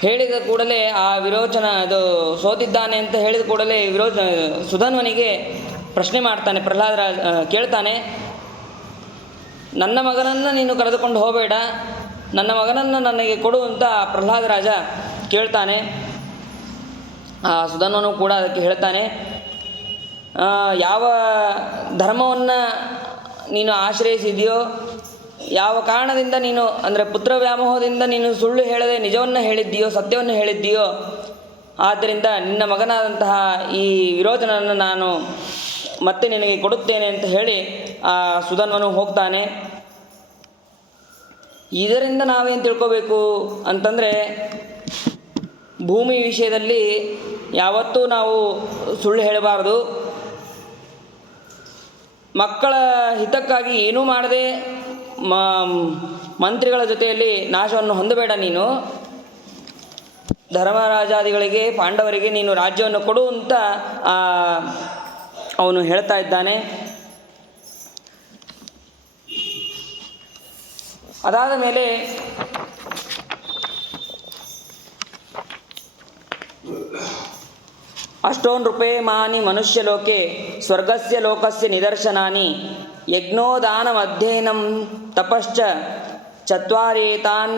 ಹೇಳಿದ ಕೂಡಲೇ ಆ ವಿರೋಚನ ಅದು ಸೋತಿದ್ದಾನೆ ಅಂತ ಹೇಳಿದ ಕೂಡಲೇ ಸುಧನ್ವನಿಗೆ ಪ್ರಶ್ನೆ ಮಾಡ್ತಾನೆ ಪ್ರಹ್ಲಾದರಾಜ ಕೇಳ್ತಾನೆ, ನನ್ನ ಮಗನನ್ನು ನೀನು ಕರೆದುಕೊಂಡು ಹೋಗಬೇಡ, ನನ್ನ ಮಗನನ್ನು ನನಗೆ ಕೊಡು ಅಂತ ಪ್ರಹ್ಲಾದ ರಾಜ ಕೇಳ್ತಾನೆ. ಸುಧನ್ವನು ಕೂಡ ಅದಕ್ಕೆ ಹೇಳ್ತಾನೆ, ಯಾವ ಧರ್ಮವನ್ನು ನೀನು ಆಶ್ರಯಿಸಿದೆಯೋ, ಯಾವ ಕಾರಣದಿಂದ ನೀನು ಅಂದರೆ ಪುತ್ರ ವ್ಯಾಮೋಹದಿಂದ ನೀನು ಸುಳ್ಳು ಹೇಳದೆ ನಿಜವನ್ನು ಹೇಳಿದ್ದೀಯೋ, ಸತ್ಯವನ್ನು ಹೇಳಿದ್ದೀಯೋ, ಆದ್ದರಿಂದ ನಿನ್ನ ಮಗನಾದಂತಹ ಈ ವಿರೋಚನನ್ನು ನಾನು ಮತ್ತೆ ನಿನಗೆ ಕೊಡುತ್ತೇನೆ ಅಂತ ಹೇಳಿ ಸುಧನ್ವನು ಹೋಗ್ತಾನೆ. ಇದರಿಂದ ನಾವೇನು ತಿಳ್ಕೋಬೇಕು ಅಂತಂದರೆ, ಭೂಮಿ ವಿಷಯದಲ್ಲಿ ಯಾವತ್ತೂ ನಾವು ಸುಳ್ಳು ಹೇಳಬಾರದು. ಮಕ್ಕಳ ಹಿತಕ್ಕಾಗಿ ಏನೂ ಮಾಡದೆ ಮಂತ್ರಿಗಳ ಜೊತೆಯಲ್ಲಿ ನಾಶವನ್ನು ಹೊಂದಬೇಡ. ನೀನು ಧರ್ಮರಾಜಾದಿಗಳಿಗೆ, ಪಾಂಡವರಿಗೆ ನೀನು ರಾಜ್ಯವನ್ನು ಕೊಡು ಅಂತ ಅವನು ಹೇಳ್ತಾ ಇದ್ದಾನೆ. ಅದಾದ ಮೇಲೆ ಅಷ್ಟೋನ್ನೃಪೇಮಾನಿ ಮನುಷ್ಯಲೋಕೆ ಸ್ವರ್ಗಸ್ಯ ಲೋಕಸ್ಯ ನಿದರ್ಶನಾನಿ ಯಜ್ಞೋದಾನಮಧ್ಯಯನಂ ತಪಶ್ಚ ಚತ್ವಾರೇತಾನ್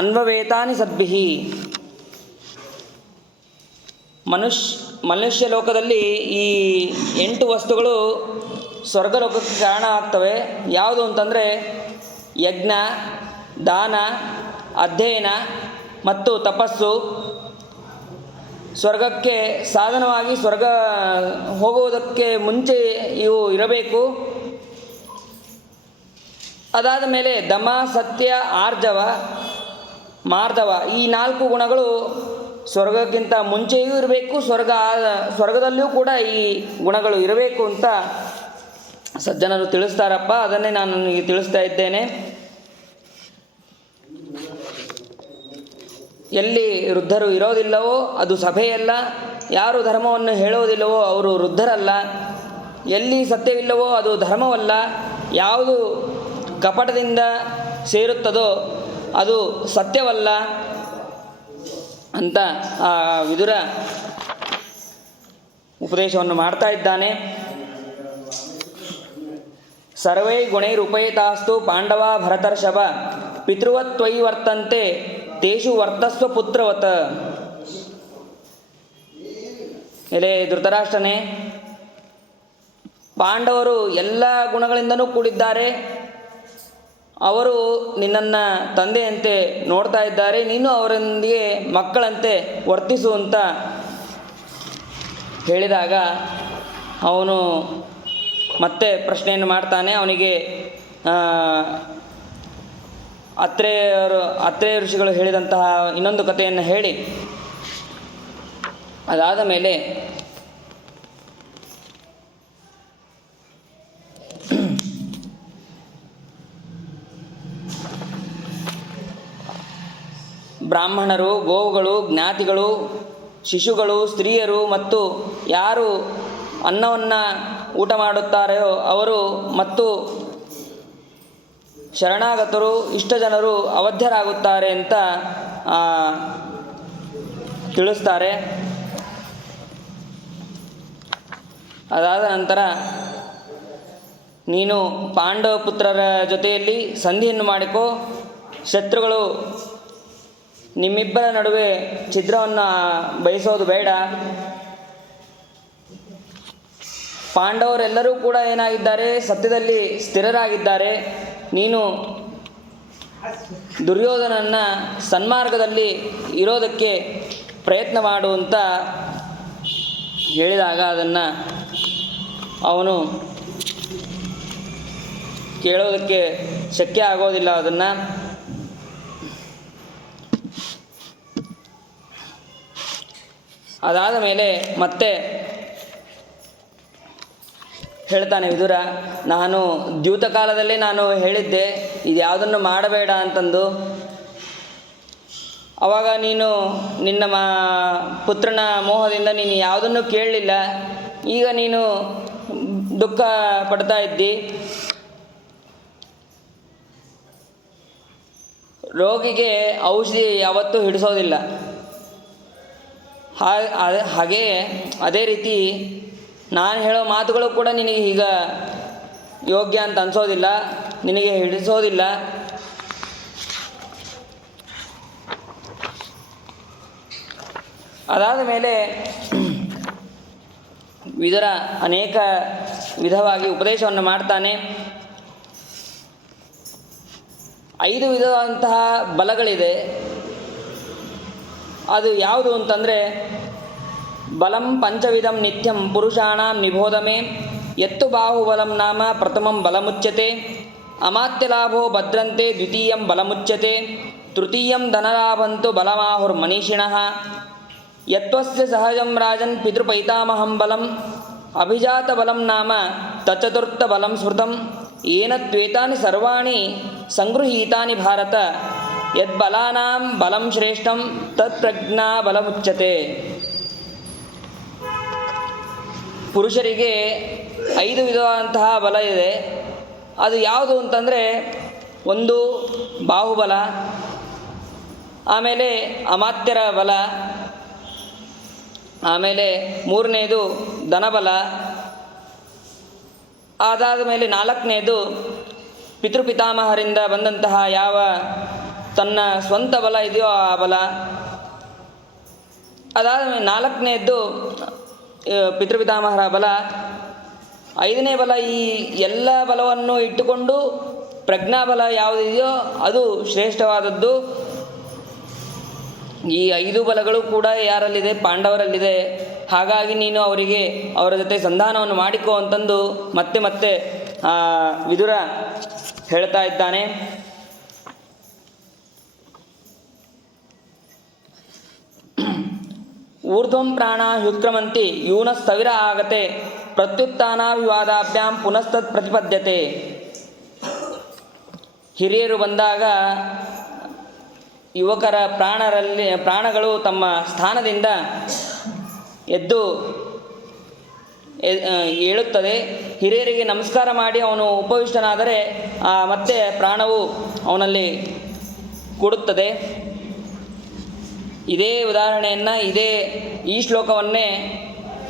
ಅನ್ವವೇತಾನಿ ಸದ್ಭಿಃ. ಮನುಷ್ಯ ಲೋಕದಲ್ಲಿ ಈ 8 ವಸ್ತುಗಳು ಸ್ವರ್ಗಲೋಕಕ್ಕೆ ಕಾರಣ ಆಗ್ತವೆ. ಯಾವುದು ಅಂತಂದರೆ ಯಜ್ಞ, ದಾನ, ಅಧ್ಯಯನ ಮತ್ತು ತಪಸ್ಸು. ಸ್ವರ್ಗಕ್ಕೆ ಸಾಧನವಾಗಿ ಸ್ವರ್ಗ ಹೋಗುವುದಕ್ಕೆ ಮುಂಚೆ ಇವು ಇರಬೇಕು. ಅದಾದ ಮೇಲೆ ದಮ, ಸತ್ಯ, ಆರ್ಜವ, ಮಾರ್ಧವ, ಈ 4 ಗುಣಗಳು ಸ್ವರ್ಗಕ್ಕಿಂತ ಮುಂಚೆಯೂ ಇರಬೇಕು, ಸ್ವರ್ಗದಲ್ಲಿಯೂ ಕೂಡ ಈ ಗುಣಗಳು ಇರಬೇಕು ಅಂತ ಸಜ್ಜನರು ತಿಳಿಸ್ತಾರಪ್ಪ. ಅದನ್ನೇ ನಾನು ನಿಮಗೆ ತಿಳಿಸ್ತಾ ಇದ್ದೇನೆ. ಎಲ್ಲಿ ವೃದ್ಧರು ಇರೋದಿಲ್ಲವೋ ಅದು ಸಭೆಯಲ್ಲ, ಯಾರು ಧರ್ಮವನ್ನು ಹೇಳೋದಿಲ್ಲವೋ ಅವರು ವೃದ್ಧರಲ್ಲ, ಎಲ್ಲಿ ಸತ್ಯವಿಲ್ಲವೋ ಅದು ಧರ್ಮವಲ್ಲ, ಯಾವುದು ಕಪಟದಿಂದ ಸೇರುತ್ತದೋ ಅದು ಸತ್ಯವಲ್ಲ ಅಂತ ವಿದುರ ಉಪದೇಶವನ್ನು ಮಾಡ್ತಾ ಇದ್ದಾನೆ. ಸರ್ವೈ ಗುಣೈರುಪೇತಾಸ್ತು ಪಾಂಡವ ಭರತರ್ಷಭ ಪಿತೃವತ್ವಯಿ ವರ್ತಂತೆ ತೇಷು ವರ್ತಸ್ವ ಪುತ್ರವತ್. ಎಲೆ ಧೃತರಾಷ್ಟ್ರನೇ, ಪಾಂಡವರು ಎಲ್ಲ ಗುಣಗಳಿಂದನೂ ಕೂಡಿದ್ದಾರೆ. ಅವರು ನಿನ್ನನ್ನು ತಂದೆಯಂತೆ ನೋಡ್ತಾ ಇದ್ದಾರೆ, ನೀನು ಅವರೊಂದಿಗೆ ಮಕ್ಕಳಂತೆ ವರ್ತಿಸು ಅಂತ ಹೇಳಿದಾಗ ಅವನು ಮತ್ತೆ ಪ್ರಶ್ನೆಯನ್ನು ಮಾಡ್ತಾನೆ. ಅವನಿಗೆ ಅತ್ರೇಯ ಋಷಿಗಳು ಹೇಳಿದಂತಹ ಇನ್ನೊಂದು ಕಥೆಯನ್ನು ಹೇಳಿ ಅದಾದ ಮೇಲೆ ಬ್ರಾಹ್ಮಣರು, ಗೋವುಗಳು, ಜ್ಞಾತಿಗಳು, ಶಿಶುಗಳು, ಸ್ತ್ರೀಯರು ಮತ್ತು ಯಾರು ಅನ್ನವನ್ನು ಊಟ ಮಾಡುತ್ತಾರೆಯೋ ಅವರು ಮತ್ತು ಶರಣಾಗತರು, ಇಷ್ಟಜನರು ಅವಧ್ಯರಾಗುತ್ತಾರೆ ಅಂತ ತಿಳಿಸ್ತಾರೆ. ಅದಾದ ನಂತರ ನೀನು ಪಾಂಡವ ಪುತ್ರರ ಜೊತೆಯಲ್ಲಿ ಸಂಧಿಯನ್ನು ಮಾಡಿಕೋ, ಶತ್ರುಗಳು ನಿಮ್ಮಿಬ್ಬರ ನಡುವೆ ಛಿದ್ರವನ್ನು ಬಯಸೋದು ಬೇಡ. ಪಾಂಡವರೆಲ್ಲರೂ ಕೂಡ ಏನಾಗಿದ್ದಾರೆ, ಸತ್ಯದಲ್ಲಿ ಸ್ಥಿರರಾಗಿದ್ದಾರೆ. ನೀನು ದುರ್ಯೋಧನನ್ನು ಸನ್ಮಾರ್ಗದಲ್ಲಿ ಇರೋದಕ್ಕೆ ಪ್ರಯತ್ನ ಮಾಡು ಅಂತ ಹೇಳಿದಾಗ ಅದನ್ನು ಅವನು ಕೇಳೋದಕ್ಕೆ ಶಕ್ಯ ಆಗೋದಿಲ್ಲ. ಅದನ್ನು ಅದಾದ ಮೇಲೆ ಮತ್ತೆ ಹೇಳ್ತಾನೆ ವಿದುರ, ನಾನು ದ್ಯೂತ ಕಾಲದಲ್ಲೇ ನಾನು ಹೇಳಿದ್ದೆ ಇದು ಯಾವುದನ್ನು ಮಾಡಬೇಡ ಅಂತಂದು. ಆವಾಗ ನೀನು ನಿನ್ನ ಪುತ್ರನ ಮೋಹದಿಂದ ನೀನು ಯಾವುದನ್ನು ಕೇಳಲಿಲ್ಲ. ಈಗ ನೀನು ದುಃಖ ಪಡ್ತಾ ಇದ್ದಿ. ರೋಗಿಗೆ ಔಷಧಿ ಯಾವತ್ತೂ ಹಿಡಿಸೋದಿಲ್ಲ. ಹಾಗೇ ಅದೇ ರೀತಿ ನಾನು ಹೇಳೋ ಮಾತುಗಳು ಕೂಡ ನಿನಗೆ ಈಗ ಯೋಗ್ಯ ಅಂತ ಅನಿಸೋದಿಲ್ಲ. ನಿನಗೆ ಹಿಡಿಸೋದಿಲ್ಲ. ಅದಾದ ಮೇಲೆ ವಿದುರ ಅನೇಕ ವಿಧವಾಗಿ ಉಪದೇಶವನ್ನು ಮಾಡ್ತಾನೆ. 5 ವಿಧವಾದಂತಹ ಬಲಗಳಿದೆ. ಅದು ಯಾವುದು ಅಂತಂದರೆ, ಬಲಂ ಪಂಚವಿಧಂ ನಿತ್ಯಂ ಪುರುಷಾಣಾಂ ನಿಬೋಧಮೆ ಎತ್ತು ಬಾಹುಬಲಂ ನಾಮ ಪ್ರಥಮಂ ಬಲಮುಚ್ಯತೆ ಅಮಾತ್ಯಲಾಭೋ ಭದ್ರಂತೆ ದ್ವಿತೀಯಂ ಬಲಮುಚ್ಯತೆ ತೃತೀಯಂ ಧನಲಾಭಂತು ಬಲಮಾಹುರ್ಮನೀಷಿಣಃ ಯತ್ವಸ್ಯ ಸಹಜಂ ರಾಜನ್ ಪಿತೃಪೈತಾಮಹಂ ಬಲಂ ಅಭಿಜಾತ ಬಲಂ ನಾಮ ತಚತುರ್ಥ ಬಲಂ ಸ್ಮೃತಂ ಏನ ತ್ವೇತಾನಿ ಸರ್ವಾಣಿ ಸಂಗೃಹೀತಾನಿ ಭಾರತ ಯದ್ಬಲಾನಾಂ ಬಲಂ ಶ್ರೇಷ್ಠಂ ತತ್ಪ್ರಜ್ಞಾ ಬಲಮುಚ್ಯತೆ. ಪುರುಷರಿಗೆ 5 ವಿಧವಾದಂತಹ ಬಲ ಇದೆ. ಅದು ಯಾವುದು ಅಂತಂದರೆ, ಒಂದು ಬಾಹುಬಲ, ಆಮೇಲೆ ಅಮಾತ್ಯರ ಬಲ, ಆಮೇಲೆ 3ನೇದು ಧನಬಲ, ಅದಾದ ಮೇಲೆ 4ನೇದು ಪಿತೃಪಿತಾಮಹರಿಂದ ಬಂದಂತಹ ಯಾವ ತನ್ನ ಸ್ವಂತ ಬಲ ಇದೆಯೋ ಆ ಬಲ. ಅದಾದ ಮೇಲೆ 4ನೇದ್ದು ಪಿತೃಪಿತಾಮಹರ ಬಲ. 5ನೇ ಬಲ ಈ ಎಲ್ಲ ಬಲವನ್ನು ಇಟ್ಟುಕೊಂಡು ಪ್ರಜ್ಞಾಬಲ ಯಾವುದಿದೆಯೋ ಅದು ಶ್ರೇಷ್ಠವಾದದ್ದು. ಈ 5 ಬಲಗಳು ಕೂಡ ಯಾರಲ್ಲಿದೆ? ಪಾಂಡವರಲ್ಲಿದೆ. ಹಾಗಾಗಿ ನೀನು ಅವರ ಜೊತೆ ಸಂಧಾನವನ್ನು ಮಾಡಿಕೋ ಅಂತಂದು ಮತ್ತೆ ಮತ್ತೆ ವಿದುರ ಹೇಳ್ತಾ ಇದ್ದಾನೆ. ಊರ್ಧ್ವಂ ಪ್ರಾಣ ಹ್ಯುತ್ಕ್ರಮಂತಿ ಯೂನ ಸ್ಥವಿರ ಆಗತೆ ಪ್ರತ್ಯುತ್ಥಾನ ವಿವಾದಾಭ್ಯಾಂ ಪುನಸ್ತತ್ ಪ್ರತಿಪದ್ಯತೆ. ಹಿರಿಯರು ಬಂದಾಗ ಯುವಕರ ಪ್ರಾಣಗಳು ತಮ್ಮ ಸ್ಥಾನದಿಂದ ಎದ್ದು ಏಳುತ್ತದೆ. ಹಿರಿಯರಿಗೆ ನಮಸ್ಕಾರ ಮಾಡಿ ಅವನು ಉಪವಿಷ್ಟನಾದರೆ ಮತ್ತೆ ಪ್ರಾಣವು ಅವನಲ್ಲಿ ಕೂಡುತ್ತದೆ. ಇದೇ ಉದಾಹರಣೆಯನ್ನು ಈ ಶ್ಲೋಕವನ್ನೇ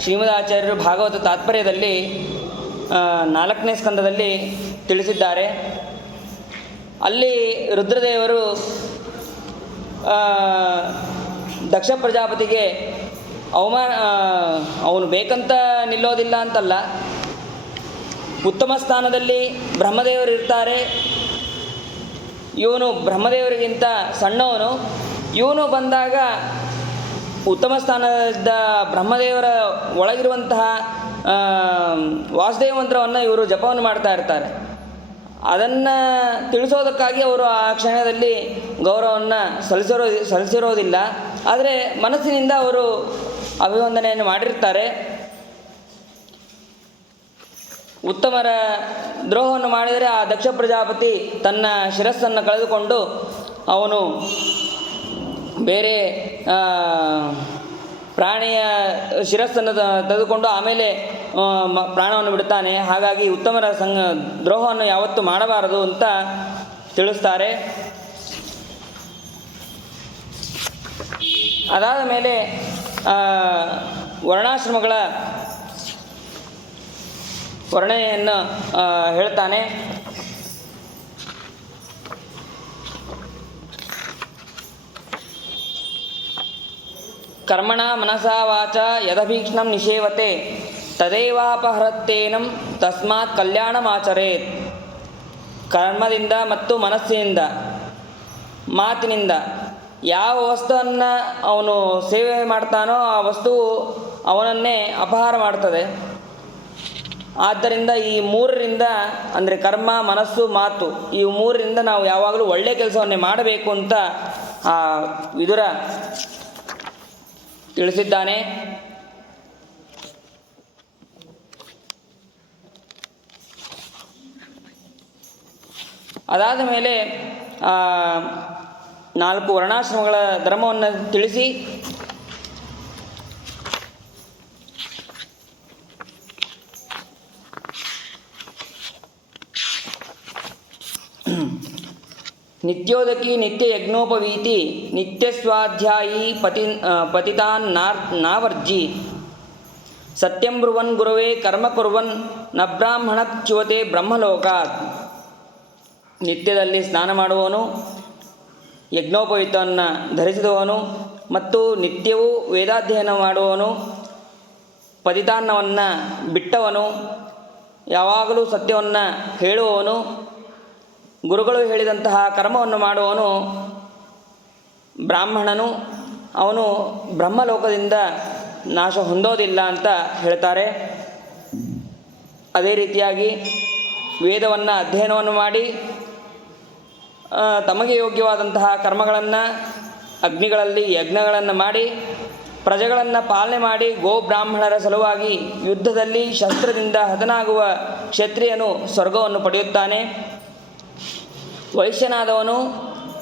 ಶ್ರೀಮದಾಚಾರ್ಯರು ಭಾಗವತ ತಾತ್ಪರ್ಯದಲ್ಲಿ 4ನೇ ಸ್ಕಂದದಲ್ಲಿ ತಿಳಿಸಿದ್ದಾರೆ. ಅಲ್ಲಿ ರುದ್ರದೇವರು ದಕ್ಷ ಪ್ರಜಾಪತಿಗೆ ಅವನು ಬೇಕಂತ ನಿಲ್ಲೋದಿಲ್ಲ ಅಂತಲ್ಲ, ಉತ್ತಮ ಸ್ಥಾನದಲ್ಲಿ ಬ್ರಹ್ಮದೇವರು ಇರ್ತಾರೆ, ಇವನು ಬ್ರಹ್ಮದೇವರಿಗಿಂತ ಸಣ್ಣವನು, ಇವನು ಬಂದಾಗ ಉತ್ತಮ ಸ್ಥಾನದ ಬ್ರಹ್ಮದೇವರ ಒಳಗಿರುವಂತಹ ವಾಸುದೇವ ಮಂತ್ರವನ್ನು ಇವರು ಜಪವನ್ನು ಮಾಡ್ತಾ ಇರ್ತಾರೆ. ಅದನ್ನು ತಿಳಿಸೋದಕ್ಕಾಗಿ ಅವರು ಆ ಕ್ಷಣದಲ್ಲಿ ಗೌರವವನ್ನು ಸಲ್ಲಿಸಿರೋದಿಲ್ಲ. ಆದರೆ ಮನಸ್ಸಿನಿಂದ ಅವರು ಅಭಿವಂದನೆಯನ್ನು ಮಾಡಿರ್ತಾರೆ. ಉತ್ತಮರ ದ್ರೋಹವನ್ನು ಮಾಡಿದರೆ ಆ ದಕ್ಷ ಪ್ರಜಾಪತಿ ತನ್ನ ಶಿರಸ್ಸನ್ನು ಕಳೆದುಕೊಂಡು ಅವನು ಬೇರೆ ಪ್ರಾಣಿಯ ಶಿರಸ್ಸನ್ನು ತೆಗೆದುಕೊಂಡು ಆಮೇಲೆ ಪ್ರಾಣವನ್ನು ಬಿಡುತ್ತಾನೆ. ಹಾಗಾಗಿ ಉತ್ತಮರ ದ್ರೋಹವನ್ನು ಯಾವತ್ತೂ ಮಾಡಬಾರದು ಅಂತ ತಿಳಿಸ್ತಾರೆ. ಅದಾದ ಮೇಲೆ ವರ್ಣಾಶ್ರಮಗಳ ವರ್ಣನೆಯನ್ನು ಹೇಳ್ತಾನೆ. ಕರ್ಮಣ ಮನಸಾ ವಾಚ ಯದಭೀಕ್ಷ್ಣಂ ನಿಷೇವತೆ ತದೇವಾಪಹರತ್ತೇನಂ ತಸ್ಮಾತ್ ಕಲ್ಯಾಣಮಾಚರೇತ್. ಕರ್ಮದಿಂದ ಮತ್ತು ಮನಸ್ಸಿನಿಂದ ಮಾತಿನಿಂದ ಯಾವ ವಸ್ತುವನ್ನು ಅವನು ಸೇವೆ ಮಾಡ್ತಾನೋ ಆ ವಸ್ತುವು ಅವನನ್ನೇ ಅಪಹಾರ ಮಾಡ್ತದೆ. ಆದ್ದರಿಂದ ಈ 3ರಿಂದ ಅಂದರೆ ಕರ್ಮ, ಮನಸ್ಸು, ಮಾತು, ಈ 3ರಿಂದ ನಾವು ಯಾವಾಗಲೂ ಒಳ್ಳೆಯ ಕೆಲಸವನ್ನೇ ಮಾಡಬೇಕು ಅಂತ ಆ ವಿದುರ ತಿಳಿಸಿದ್ದಾನೆ. ಅದಾದ ಮೇಲೆ 4 ವರ್ಣಾಶ್ರಮಗಳ ಧರ್ಮವನ್ನು ತಿಳಿಸಿ ನಿತ್ಯೋದಕಿ ನಿತ್ಯ ಯಜ್ಞೋಪವೀತಿ ನಿತ್ಯ ಸ್ವಾಧ್ಯಾಯಿ ಪತಿತಾನ್ ನಾವರ್ಜಿ ಸತ್ಯಂ ಬ್ರುವನ್ ಗುರವೇ ಕರ್ಮ ಕುರ್ವನ್ ನ ಬ್ರಾಹ್ಮಣ ಚ್ಯುವತೆ ಬ್ರಹ್ಮಲೋಕಾತ್. ನಿತ್ಯದಲ್ಲಿ ಸ್ನಾನ ಮಾಡುವವನು, ಯಜ್ಞೋಪವೀತವನ್ನು ಧರಿಸಿದವನು ಮತ್ತು ನಿತ್ಯವೂ ವೇದಾಧ್ಯಯನ ಮಾಡುವವನು, ಪತಿತಾನ್ನವನ್ನು ಬಿಟ್ಟವನು, ಯಾವಾಗಲೂ ಸತ್ಯವನ್ನು ಹೇಳುವವನು, ಗುರುಗಳು ಹೇಳಿದಂತಹ ಕರ್ಮವನ್ನು ಮಾಡುವವನು ಬ್ರಾಹ್ಮಣನು. ಅವನು ಬ್ರಹ್ಮಲೋಕದಿಂದ ನಾಶ ಹೊಂದೋದಿಲ್ಲ ಅಂತ ಹೇಳ್ತಾರೆ. ಅದೇ ರೀತಿಯಾಗಿ ವೇದವನ್ನು ಅಧ್ಯಯನವನ್ನು ಮಾಡಿ ತಮಗೆ ಯೋಗ್ಯವಾದಂತಹ ಕರ್ಮಗಳನ್ನು, ಅಗ್ನಿಗಳಲ್ಲಿ ಯಜ್ಞಗಳನ್ನು ಮಾಡಿ ಪ್ರಜೆಗಳನ್ನು ಪಾಲನೆ ಮಾಡಿ ಗೋಬ್ರಾಹ್ಮಣರ ಸಲುವಾಗಿ ಯುದ್ಧದಲ್ಲಿ ಶಸ್ತ್ರದಿಂದ ಹತನಾಗುವ ಕ್ಷತ್ರಿಯನು ಸ್ವರ್ಗವನ್ನು ಪಡೆಯುತ್ತಾನೆ. ವೈಶ್ಯನಾದವನು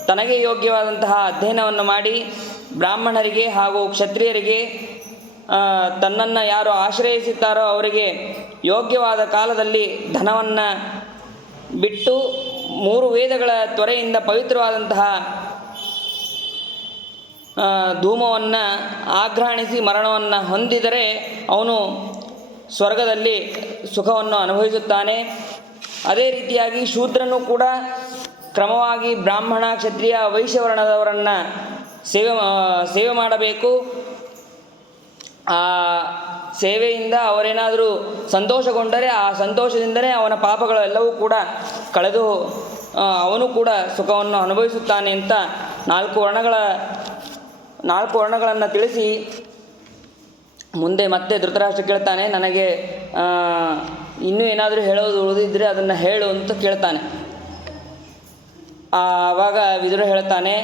ತನಗೆ ಯೋಗ್ಯವಾದಂತಹ ಅಧ್ಯಯನವನ್ನು ಮಾಡಿ ಬ್ರಾಹ್ಮಣರಿಗೆ ಹಾಗೂ ಕ್ಷತ್ರಿಯರಿಗೆ ತನ್ನನ್ನು ಯಾರು ಆಶ್ರಯಿಸುತ್ತಾರೋ ಅವರಿಗೆ ಯೋಗ್ಯವಾದ ಕಾಲದಲ್ಲಿ ಧನವನ್ನು ಬಿಟ್ಟು 3 ವೇದಗಳ ತ್ವರೆಯಿಂದ ಪವಿತ್ರವಾದಂತಹ ಧೂಮವನ್ನು ಆಘ್ರಾಣಿಸಿ ಮರಣವನ್ನು ಹೊಂದಿದರೆ ಅವನು ಸ್ವರ್ಗದಲ್ಲಿ ಸುಖವನ್ನು ಅನುಭವಿಸುತ್ತಾನೆ. ಅದೇ ರೀತಿಯಾಗಿ ಶೂದ್ರನು ಕೂಡ ಕ್ರಮವಾಗಿ ಬ್ರಾಹ್ಮಣ, ಕ್ಷತ್ರಿಯ, ವೈಶ್ಯವರ್ಣದವರನ್ನು ಸೇವೆ ಮಾಡಬೇಕು. ಆ ಸೇವೆಯಿಂದ ಅವರೇನಾದರೂ ಸಂತೋಷಗೊಂಡರೆ ಆ ಸಂತೋಷದಿಂದಲೇ ಅವನ ಪಾಪಗಳೆಲ್ಲವೂ ಕೂಡ ಕಳೆದು ಅವನು ಕೂಡ ಸುಖವನ್ನು ಅನುಭವಿಸುತ್ತಾನೆ ಅಂತ 4 ವರ್ಣಗಳನ್ನು ತಿಳಿಸಿ ಮುಂದೆ ಮತ್ತೆ ಧೃತರಾಷ್ಟ್ರ ಕೇಳ್ತಾನೆ, ನನಗೆ ಇನ್ನೂ ಏನಾದರೂ ಹೇಳೋದು ಉಳಿದಿದ್ದರೆ ಅದನ್ನು ಹೇಳು ಅಂತ ಕೇಳ್ತಾನೆ. ಆವಾಗ ವಿದುರ ಹೇಳ್ತಾನೆ,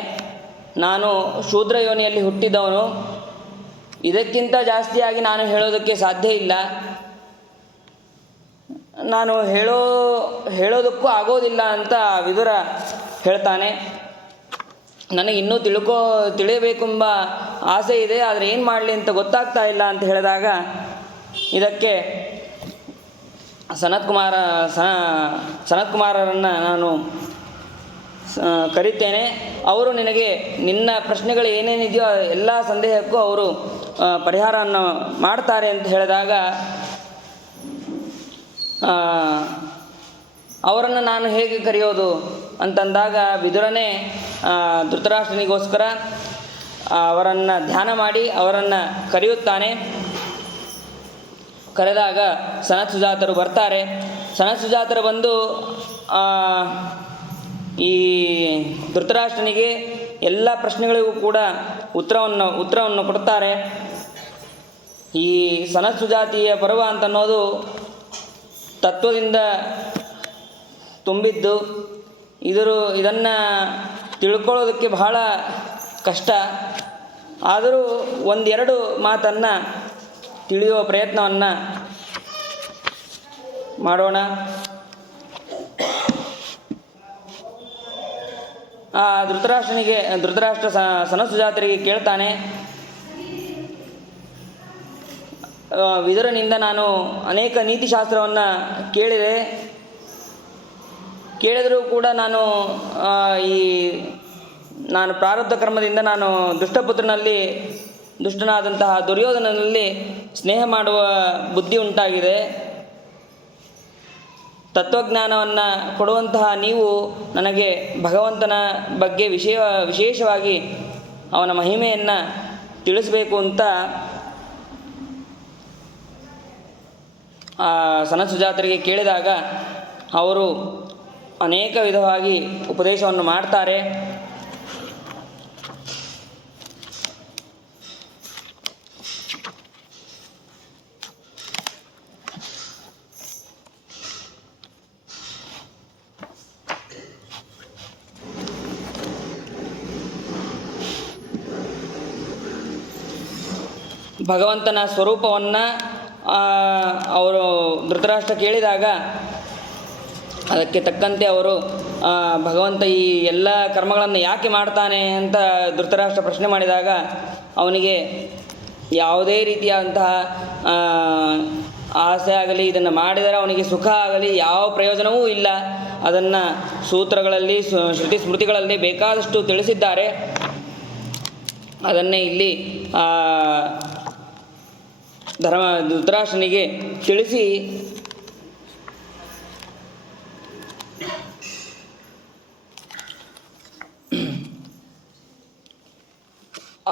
ನಾನು ಶೂದ್ರ ಯೋನಿಯಲ್ಲಿ ಹುಟ್ಟಿದವನು, ಇದಕ್ಕಿಂತ ಜಾಸ್ತಿಯಾಗಿ ನಾನು ಹೇಳೋದಕ್ಕೆ ಸಾಧ್ಯ ಇಲ್ಲ, ನಾನು ಹೇಳೋದಕ್ಕೂ ಆಗೋದಿಲ್ಲ ಅಂತ ವಿದುರ ಹೇಳ್ತಾನೆ. ನನಗೆ ಇನ್ನೂ ತಿಳಿಯಬೇಕೆಂಬ ಆಸೆ ಇದೆ, ಆದರೆ ಏನು ಮಾಡಲಿ ಅಂತ ಗೊತ್ತಾಗ್ತಾ ಇಲ್ಲ ಅಂತ ಹೇಳಿದಾಗ ಇದಕ್ಕೆ ಸನತ್ಕುಮಾರರನ್ನು ನಾನು ಕರೀತೇನೆ. ಅವರು ನಿನಗೆ ನಿನ್ನ ಪ್ರಶ್ನೆಗಳು ಏನೇನಿದೆಯೋ ಎಲ್ಲ ಸಂದೇಹಕ್ಕೂ ಅವರು ಪರಿಹಾರವನ್ನು ಮಾಡ್ತಾರೆ ಅಂತ ಹೇಳಿದಾಗ ಅವರನ್ನು ನಾನು ಹೇಗೆ ಕರೆಯೋದು ಅಂತಂದಾಗ ವಿದುರನೇ ಧೃತರಾಷ್ಟ್ರನಿಗೋಸ್ಕರ ಅವರನ್ನು ಧ್ಯಾನ ಮಾಡಿ ಅವರನ್ನು ಕರೆಯುತ್ತಾನೆ. ಕರೆದಾಗ ಸನತ್ಸುಜಾತರು ಬರ್ತಾರೆ. ಸನತ್ಸುಜಾತರು ಬಂದು ಈ ಧೃತರಾಷ್ಟ್ರನಿಗೆ ಎಲ್ಲ ಪ್ರಶ್ನೆಗಳಿಗೂ ಕೂಡ ಉತ್ತರವನ್ನು ಕೊಡ್ತಾರೆ. ಈ ಸನತ್ಸುಜಾತಿಯ ಪರ್ವ ಅಂತನ್ನೋದು ತತ್ವದಿಂದ ತುಂಬಿದ್ದು. ಇದನ್ನು ತಿಳ್ಕೊಳ್ಳೋದಕ್ಕೆ ಬಹಳ ಕಷ್ಟ. ಆದರೂ 1-2 ಮಾತನ್ನು ತಿಳಿಯುವ ಪ್ರಯತ್ನವನ್ನು ಮಾಡೋಣ. ಧೃತರಾಷ್ಟ್ರ ಸನತ್ಸುಜಾತರಿಗೆ ಕೇಳ್ತಾನೆ, ವಿದುರನಿಂದ ನಾನು ಅನೇಕ ನೀತಿಶಾಸ್ತ್ರವನ್ನು ಕೇಳಿದರೂ ಕೂಡ ನಾನು ಪ್ರಾರಬ್ಧ ಕರ್ಮದಿಂದ ನಾನು ದುಷ್ಟನಾದಂತಹ ದುರ್ಯೋಧನನಲ್ಲಿ ಸ್ನೇಹ ಮಾಡುವ ಬುದ್ಧಿ ಉಂಟಾಗಿದೆ. ತತ್ವಜ್ಞಾನವನ್ನು ಕೊಡುವಂತಹ ನೀವು ನನಗೆ ಭಗವಂತನ ಬಗ್ಗೆ ವಿಶೇಷವಾಗಿ ಅವನ ಮಹಿಮೆಯನ್ನು ತಿಳಿಸಬೇಕು ಅಂತ ಸನತ್ಸುಜಾತರಿಗೆ ಕೇಳಿದಾಗ ಅವರು ಅನೇಕ ವಿಧವಾಗಿ ಉಪದೇಶವನ್ನು ಮಾಡ್ತಾರೆ. ಭಗವಂತನ ಸ್ವರೂಪವನ್ನು ಅವರು ಧೃತರಾಷ್ಟ್ರ ಕೇಳಿದಾಗ ಅದಕ್ಕೆ ತಕ್ಕಂತೆ ಅವರು ಭಗವಂತ ಈ ಎಲ್ಲ ಕರ್ಮಗಳನ್ನು ಯಾಕೆ ಮಾಡ್ತಾನೆ ಅಂತ ಧೃತರಾಷ್ಟ್ರ ಪ್ರಶ್ನೆ ಮಾಡಿದಾಗ ಅವನಿಗೆ ಯಾವುದೇ ರೀತಿಯಾದಂತಹ ಆಸೆ ಆಗಲಿ, ಇದನ್ನು ಮಾಡಿದರೆ ಅವನಿಗೆ ಸುಖ ಆಗಲಿ ಯಾವ ಪ್ರಯೋಜನವೂ ಇಲ್ಲ. ಅದನ್ನು ಸೂತ್ರಗಳಲ್ಲಿ ಶ್ರುತಿ ಸ್ಮೃತಿಗಳಲ್ಲಿ ಬೇಕಾದಷ್ಟು ತಿಳಿಸಿದ್ದಾರೆ. ಅದನ್ನೇ ಇಲ್ಲಿ ಧೃತರಾಷ್ಟ್ರನಿಗೆ ತಿಳಿಸಿ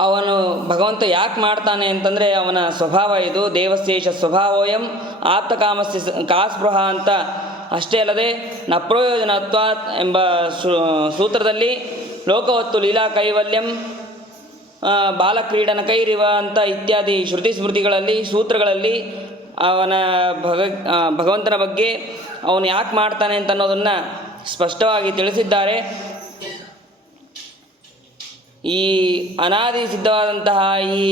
ಅವನು ಭಗವಂತ ಯಾಕೆ ಮಾಡ್ತಾನೆ ಅಂತಂದರೆ ಅವನ ಸ್ವಭಾವ ಇದು. ದೇವಶೇಷ ಸ್ವಭಾವೋಯಂ ಆಪ್ತ ಕಾಮಸ್ಯ ಕಾಸ್ಪೃಹ ಅಂತ ಅಷ್ಟೇ ಅಲ್ಲದೆ ನ ಪ್ರಯೋಜನತ್ವಾತ್ ಎಂಬ ಸೂತ್ರದಲ್ಲಿ ಲೋಕವತ್ತು ಲೀಲಾ ಕೈವಲ್ಯಂ ಬಾಲಕ್ರೀಡನ ಕೈರಿವ ಅಂತ ಇತ್ಯಾದಿ ಶ್ರುತಿ ಸ್ಮೃತಿಗಳಲ್ಲಿ ಸೂತ್ರಗಳಲ್ಲಿ ಅವನ ಭಗವಂತನ ಬಗ್ಗೆ ಅವನು ಯಾಕೆ ಮಾಡ್ತಾನೆ ಅಂತ ಅನ್ನೋದನ್ನು ಸ್ಪಷ್ಟವಾಗಿ ತಿಳಿಸಿದ್ದಾರೆ. ಈ ಅನಾದಿ ಸಿದ್ಧವಾದಂತಹ ಈ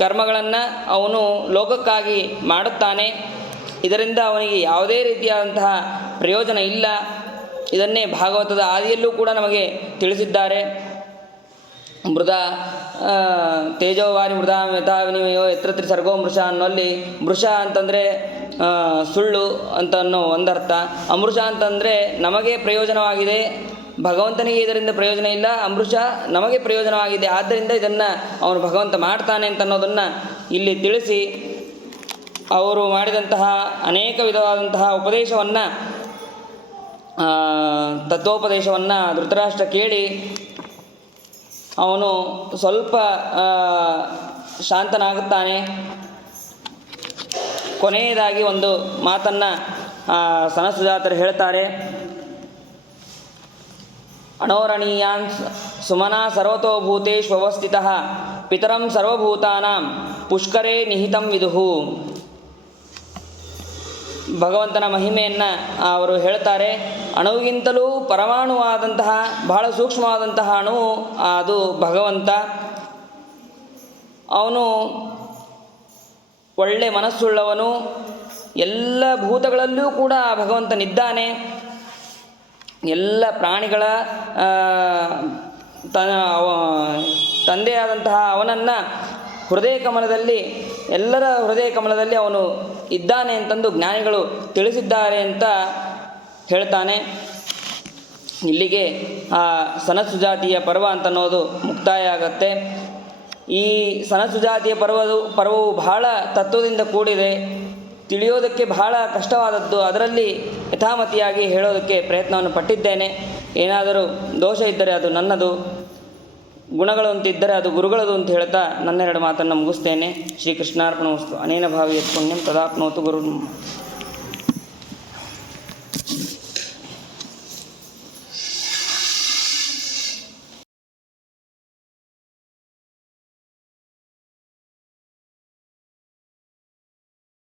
ಕರ್ಮಗಳನ್ನು ಅವನು ಲೋಕಕ್ಕಾಗಿ ಮಾಡುತ್ತಾನೆ. ಇದರಿಂದ ಅವನಿಗೆ ಯಾವುದೇ ರೀತಿಯಾದಂತಹ ಪ್ರಯೋಜನ ಇಲ್ಲ. ಇದನ್ನೇ ಭಾಗವತದ ಆದಿಯಲ್ಲೂ ಕೂಡ ನಮಗೆ ತಿಳಿಸಿದ್ದಾರೆ. ಮೃದ ತೇಜೋವಾರಿ ಮೃದ ಮೆಥಾ ವಿನಿಮಯೋ ಯತ್ರ ಸರ್ಗೋ ಮೃಷ ಅನ್ನೋಲ್ಲಿ ಮೃಷ ಅಂತಂದರೆ ಸುಳ್ಳು ಅಂತ ಅನ್ನೋ ಒಂದರ್ಥ, ಅಮೃಷ ಅಂತಂದರೆ ನಮಗೆ ಪ್ರಯೋಜನವಾಗಿದೆ, ಭಗವಂತನಿಗೆ ಇದರಿಂದ ಪ್ರಯೋಜನ ಇಲ್ಲ, ಅಮೃಷ ನಮಗೆ ಪ್ರಯೋಜನವಾಗಿದೆ, ಆದ್ದರಿಂದ ಇದನ್ನು ಅವನು ಭಗವಂತ ಮಾಡ್ತಾನೆ ಅಂತ ಅನ್ನೋದನ್ನು ಇಲ್ಲಿ ತಿಳಿಸಿ ಅವರು ಮಾಡಿದಂತಹ ಅನೇಕ ವಿಧವಾದಂತಹ ಉಪದೇಶವನ್ನು ತತ್ವೋಪದೇಶವನ್ನು ಧೃತರಾಷ್ಟ್ರ ಕೇಳಿ ಅವನು ಸ್ವಲ್ಪ ಶಾಂತನಾಗುತ್ತಾನೆ. ಕೊನೆಯದಾಗಿ ಒಂದು ಮಾತನ್ನು ಸನತ್ಸುಜಾತರು ಹೇಳ್ತಾರೆ. ಅಣೋರಣೀಯಾನ್ ಸುಮನಾ ಸರ್ವತೋಭೂತೇಷು ಅವಸ್ಥಿತಃ ಪಿತರಂ ಸರ್ವಭೂತಾನಾಂ ಪುಷ್ಕರೇ ನಿಹಿತಂ ವಿದುಹು. ಭಗವಂತನ ಮಹಿಮೆಯನ್ನು ಅವರು ಹೇಳ್ತಾರೆ. ಅಣುವಿಗಿಂತಲೂ ಪರಮಾಣುವಾದಂತಹ ಬಹಳ ಸೂಕ್ಷ್ಮವಾದಂತಹ ಅಣುವು ಅದು ಭಗವಂತ. ಅವನು ಒಳ್ಳೆ ಮನಸ್ಸುಳ್ಳವನು. ಎಲ್ಲ ಭೂತಗಳಲ್ಲೂ ಕೂಡ ಭಗವಂತನಿದ್ದಾನೆ. ಎಲ್ಲ ಪ್ರಾಣಿಗಳ ತಂದೆಯಾದಂತಹ ಅವನನ್ನು ಹೃದಯ ಕಮಲದಲ್ಲಿ ಎಲ್ಲರ ಹೃದಯ ಕಮಲದಲ್ಲಿ ಅವನು ಇದ್ದಾನೆ ಅಂತಂದು ಜ್ಞಾನಿಗಳು ತಿಳಿಸಿದ್ದಾರೆ ಅಂತ ಹೇಳ್ತಾನೆ. ಇಲ್ಲಿಗೆ ಆ ಸನತ್ಸುಜಾತಿಯ ಪರ್ವ ಅಂತನ್ನೋದು ಮುಕ್ತಾಯ ಆಗತ್ತೆ. ಈ ಸನತ್ಸುಜಾತಿಯ ಪರ್ವವು ಬಹಳ ತತ್ವದಿಂದ ಕೂಡಿದೆ, ತಿಳಿಯೋದಕ್ಕೆ ಬಹಳ ಕಷ್ಟವಾದದ್ದು. ಅದರಲ್ಲಿ ಯಥಾಮತಿಯಾಗಿ ಹೇಳೋದಕ್ಕೆ ಪ್ರಯತ್ನವನ್ನು ಪಟ್ಟಿದ್ದೇನೆ. ಏನಾದರೂ ದೋಷ ಇದ್ದರೆ ಅದು ನನ್ನದು, ಗುಣಗಳು ಅಂತಿದ್ದರೆ ಅದು ಗುರುಗಳದು ಅಂತ ಹೇಳ್ತಾ ನನ್ನೆರಡು ಮಾತನ್ನು ಮುಗಿಸ್ತೇನೆ. ಶ್ರೀಕೃಷ್ಣಾರ್ಪಣಮಸ್ತು. ಅನೇನ ಭಾವಿ ಯತ್ ಪುಣ್ಯಂ ತದಾಪ್ನೋತು ಗುರು.